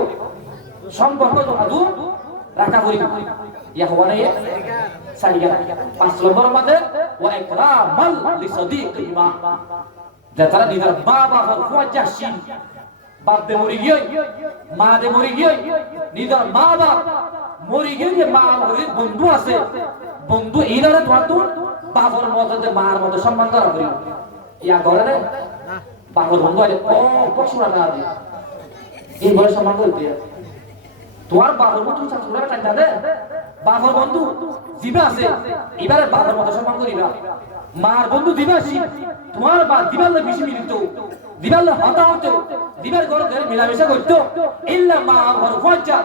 সম্পর্ক জহাদু রাখা হইব ইয়া হওয়া নাই সারিয়া 5 নম্বর মধ্যে ওয়া ইকরামাল লিসাদিকিমা যারা নিজের বাবা হওয়াজাসিন বাপ দে মরি গিয়ে মা দে মরি গিয়ে নিজের মা বাপ মরি গিয়ে যে মা বাবার বন্ধু আছে বন্ধু ইনারে তোমার বাবার মধ্যে মার মধ্যে সম্মান করা করি ইয়া করে না বাবার বন্ধু আছে ও পছুরা না দি এই বলে সম্মান করতে তোমার বাবার মতো চাচুরা টাকা দে বাবার বন্ধু দিবা আছে এবারে বাবার মতো সম্মান করিবা মার বন্ধু দিবা আছে তোমার বা দিবালে বেশি মিলিত দিবালে হতা হতো দিবার ঘরে ঘরে মিলামেশা করতো ইল্লা মা ঘর ফজ্জা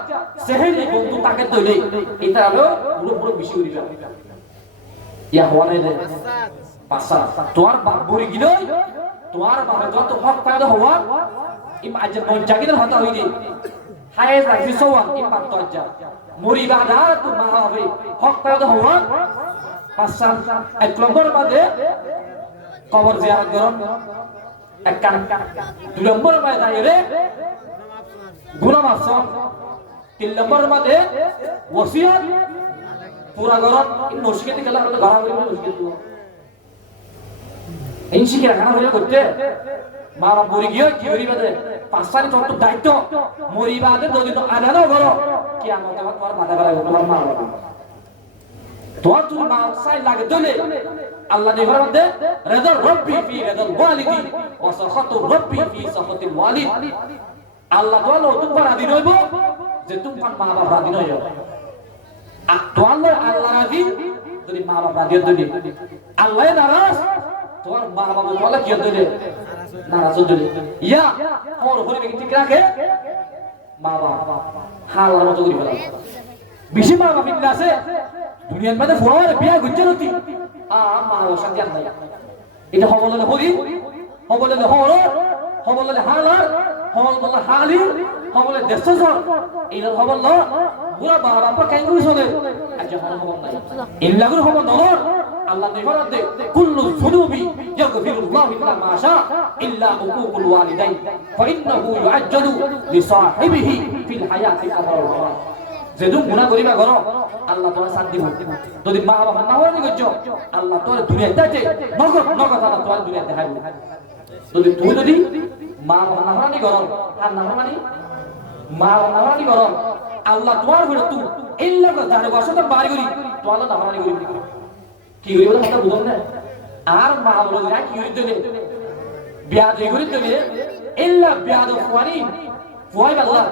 সেহেরি বন্ধু তাকে তৈলে এটা হলো পুরো পুরো বেশি করিবা ইয়া হওয়ানে দে পাসা তোমার বাপ বড়ি গিলো তোমার বাবা যত হক পায়দা হওয়া ইম আজ পঞ্চায়েতের হতা হইনি হায়েস রাখি সোয়ান ইম বাপ তজ্জা মরি বাদা তো মা হবে হক পায়দা হওয়া পাসা এক নম্বর বাদে কবর জিয়ারত করুন এক কান দুই নম্বর বাদে দাইরে গুনাহ মাফ 3 নম্বর বাদে ওসিয়ত পুরা করুন নসিকে দিকে লাগলে গাড়া করে নসিকে তো ইনশি কি রাখা হলে করতে মা বাপ মরি গিয়ে কি করিবা দে পাঁচটানি তোর তো দায়িত্ব মরিবা দে যদি তো আদানো করো কি আমার তোমার মাথা বেলা তোমার মা বাবা তোমার তুমি মা সাই লাগে দলে আল্লাহ নেই মধ্যে রেদা রব্বি ফি রেদা ওয়ালিদি ওয়া সাখাতু রব্বি ফি সাখাতিল ওয়ালিদ আল্লাহ বলো তোমার আদি হইব যে তোমার মা বাবা আদি হইব তোমার আল্লাহ রাজি যদি মা বাবা আদি হইবে আল্লাহ নারাজ তোমার মা বাবা বলে কি হইবে নারাজ হইবে ইয়া ওর হরে কি ঠিক রাখে মা বাবা হালার মতো করি ফেলা বেশি মা বাবা মিলে আছে দুনিয়ার মধ্যে ফোর বিয়া গুজে নতি মা বাবা শান্তি আনবে এটা হবলে হরি হবলে হর হবলে হালার হবলে হালি হবলে দেশসর এটা হবল পুরা মা বাবা কেন করে চলে আজ হবল নাই ইল্লাগুর হবল নর আল্লাহ নিফরাত দে কুল্লু যুনুবি ইয়াগফিরুল্লাহু ইল্লা মা শা ইল্লা উকুকুল ওয়ালিদাইন ফাইন্নাহু ইউআজ্জালু লিসাহিবিহি ফিল হায়াতি কামারুল্লাহ যেদু গুনাহ করিবা করো আল্লাহ তোমার সাথ দিব যদি মা বাবা না হওয়ার গজ্জ আল্লাহ তোর দুনিয়াতে আছে নগদ নগদ আল্লাহ তোর দুনিয়াতে হাইব তুমি যদি মা বাবা না হওয়ার করো আর না মানে মা বাবা না হওয়ার করো আল্লাহ তোমার ভিতর তুই ইল্লা জানে বসত বাড়ি করি তো আল্লাহ না হওয়ার করি কি করি বলে কথা বুঝুন না আর মা বলে না কি হইতে দে বিয়া দেই করি তো ইল্লা বিয়া দো ফুয়ানি ফুয়াই আল্লাহ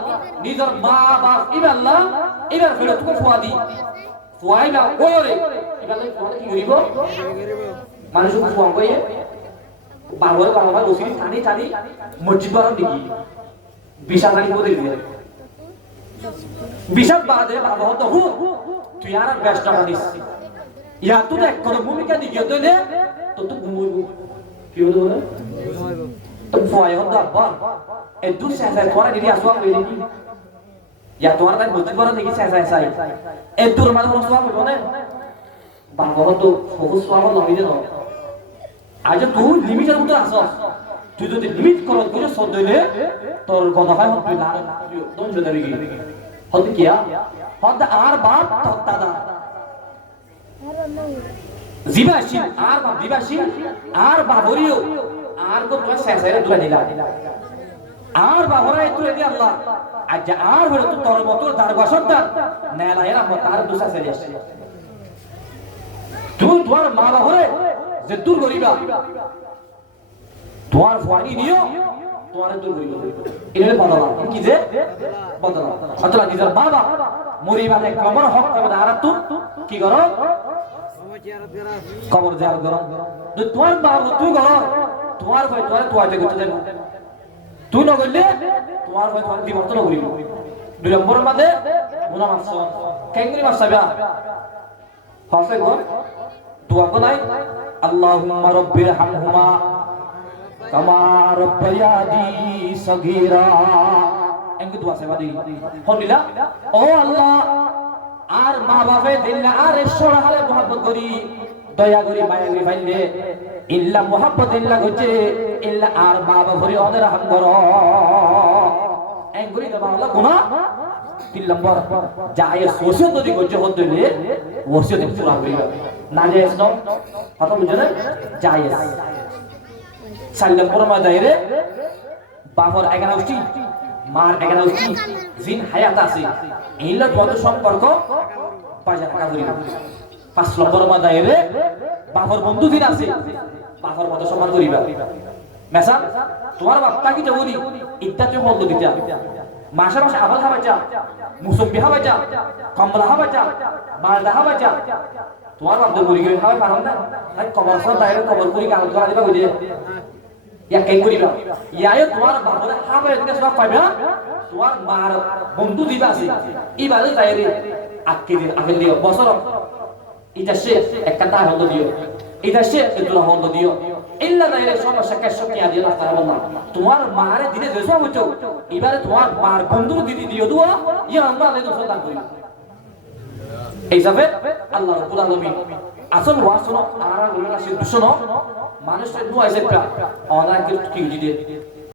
নিজের মা বাপ ইবাল্লাহ এবার ফেরত তুমি ফুয়া দি ফুয়াই না ওরে ইবাল্লাহ ফুয়া কি করিব মানুষ ফুয়া কইয়ে বারবার বারবার বসি টানি টানি মসজিদ বারণ দিকি বিশাল টানি বলে দিয়ে বিশাল বাদে বাবা হতো হু তুই আর ব্যস্ত আনিস ইয়া তুই এক কোন ভূমিকা দিকে তো নে তো তুই ঘুমইব কি হলো বলে তো ফুয়াই হতো আব্বা এই দুই সাইজ করা দিদি আসওয়া কই দেখি ইয়া তোমার তাই মসজিদ বারণ দেখি সাইজ এই দূর মানে কোন সোয়া কইব না বাবা হতো ফোকাস সোয়া লাগি দে না আজ তুই লিমিটের মতো আছ তুই যদি লিমিট করত করে সদ দিলে তোর কথা হয় তুই না দন জদা বিগি হত কিয়া হত আর বাপ তক দাদা জিবাসি আর বাপ জিবাসি আর বাবরিও আর কো তুই শেষে তুই দিলা আর বাবরে তুই দি আল্লাহ আজ আর হলো তোর মতো দার বসত না লাইরা তার দুসা চলে আসে তুই তোর মা বাবরে যে দূর করিবা তোমার ফুয়ানি নিও তোমার দূর করিবা এর বদলা কি যে বদলা অতলা নিজের বাবা মরিবা নে কবর হক কবর আর কি করো কবর জিয়ারত করো তো তোমার বাবা তুই করো তোমার ভাই তোয়া করতে যাবে তুই না করলে তোমার ভাই তোমার বিবর্তন করিব দুই নম্বরের মধ্যে গুনাহ মাফ কেঙ্গরি মাফ সাবা ফাসে গো দোয়া কোলাই اللهم رب ارحمهما كما ربياني صغيرا এঙ্গ দোয়া সেবা দি হলিলা ও আল্লাহ আর মা বাপে দিল্লা আর ঈশ্বর হালে মোহাব্বত করি দয়া করি মায়া করি ভাইলে ইল্লা মোহাব্বত ইল্লা গজে ইল্লা আর মা বাপরে ওদের রহম করো এঙ্গুরি দেবা আল্লাহ গুনাহ তিন নম্বর যায় সোসে যদি গজে হতে দিলে ওসে দিন পুরা হইবা না জায়েজ ন কথা বুঝছো না জায়েজ চার নম্বর মাদাইরে বাপর এগানা উচিত মার এগানা উচিত জিন হায়াত আছে এইলা কত সম্পর্ক পাঁচ টাকা করিবা পাঁচ নম্বর মাদাইরে বাপর বন্ধু দিন আছে বাপর মত সম্মান করিবা মেসা তোমার বাপটা কি বলি ইত্যাদি হল দিতা মাসে মাসে আবাল খাবাইছা মুসম্বি খাবাইছা কমলা খাবাইছা মালদা খাবাইছা তোমার বাপ তো বুড়ি গিয়ে খাওয়াই পারো না তাই কবর সব বাইরে কবর পুরি কাগজ করা দিবা বুঝে ইয়া কেন করিবা ইয়ায় তোমার বাপরে খাবে এদিকে সব পাইবা তোমার মার বন্ধু দিবা আছে ইবারে তাইরে আক্কি দিন আগে দিও বছর এটা সে একটা হল দিও এটা সে দুলা হল দিও ইল্লা তাইরে সমস্যা কেসব কি আদি না তারা বলনা তোমার মারে দিনে যে সব হইতো এবারে তোমার মার বন্ধু দিদি দিও দুয়া ইয়া আমরা লেদো সন্তান করি এই যাবে আল্লাহ রাব্বুল আলামিন আসল ওয়াসনো আর গুলো না শুনো মানুষের দুয়া আছে অনেক কি দিতে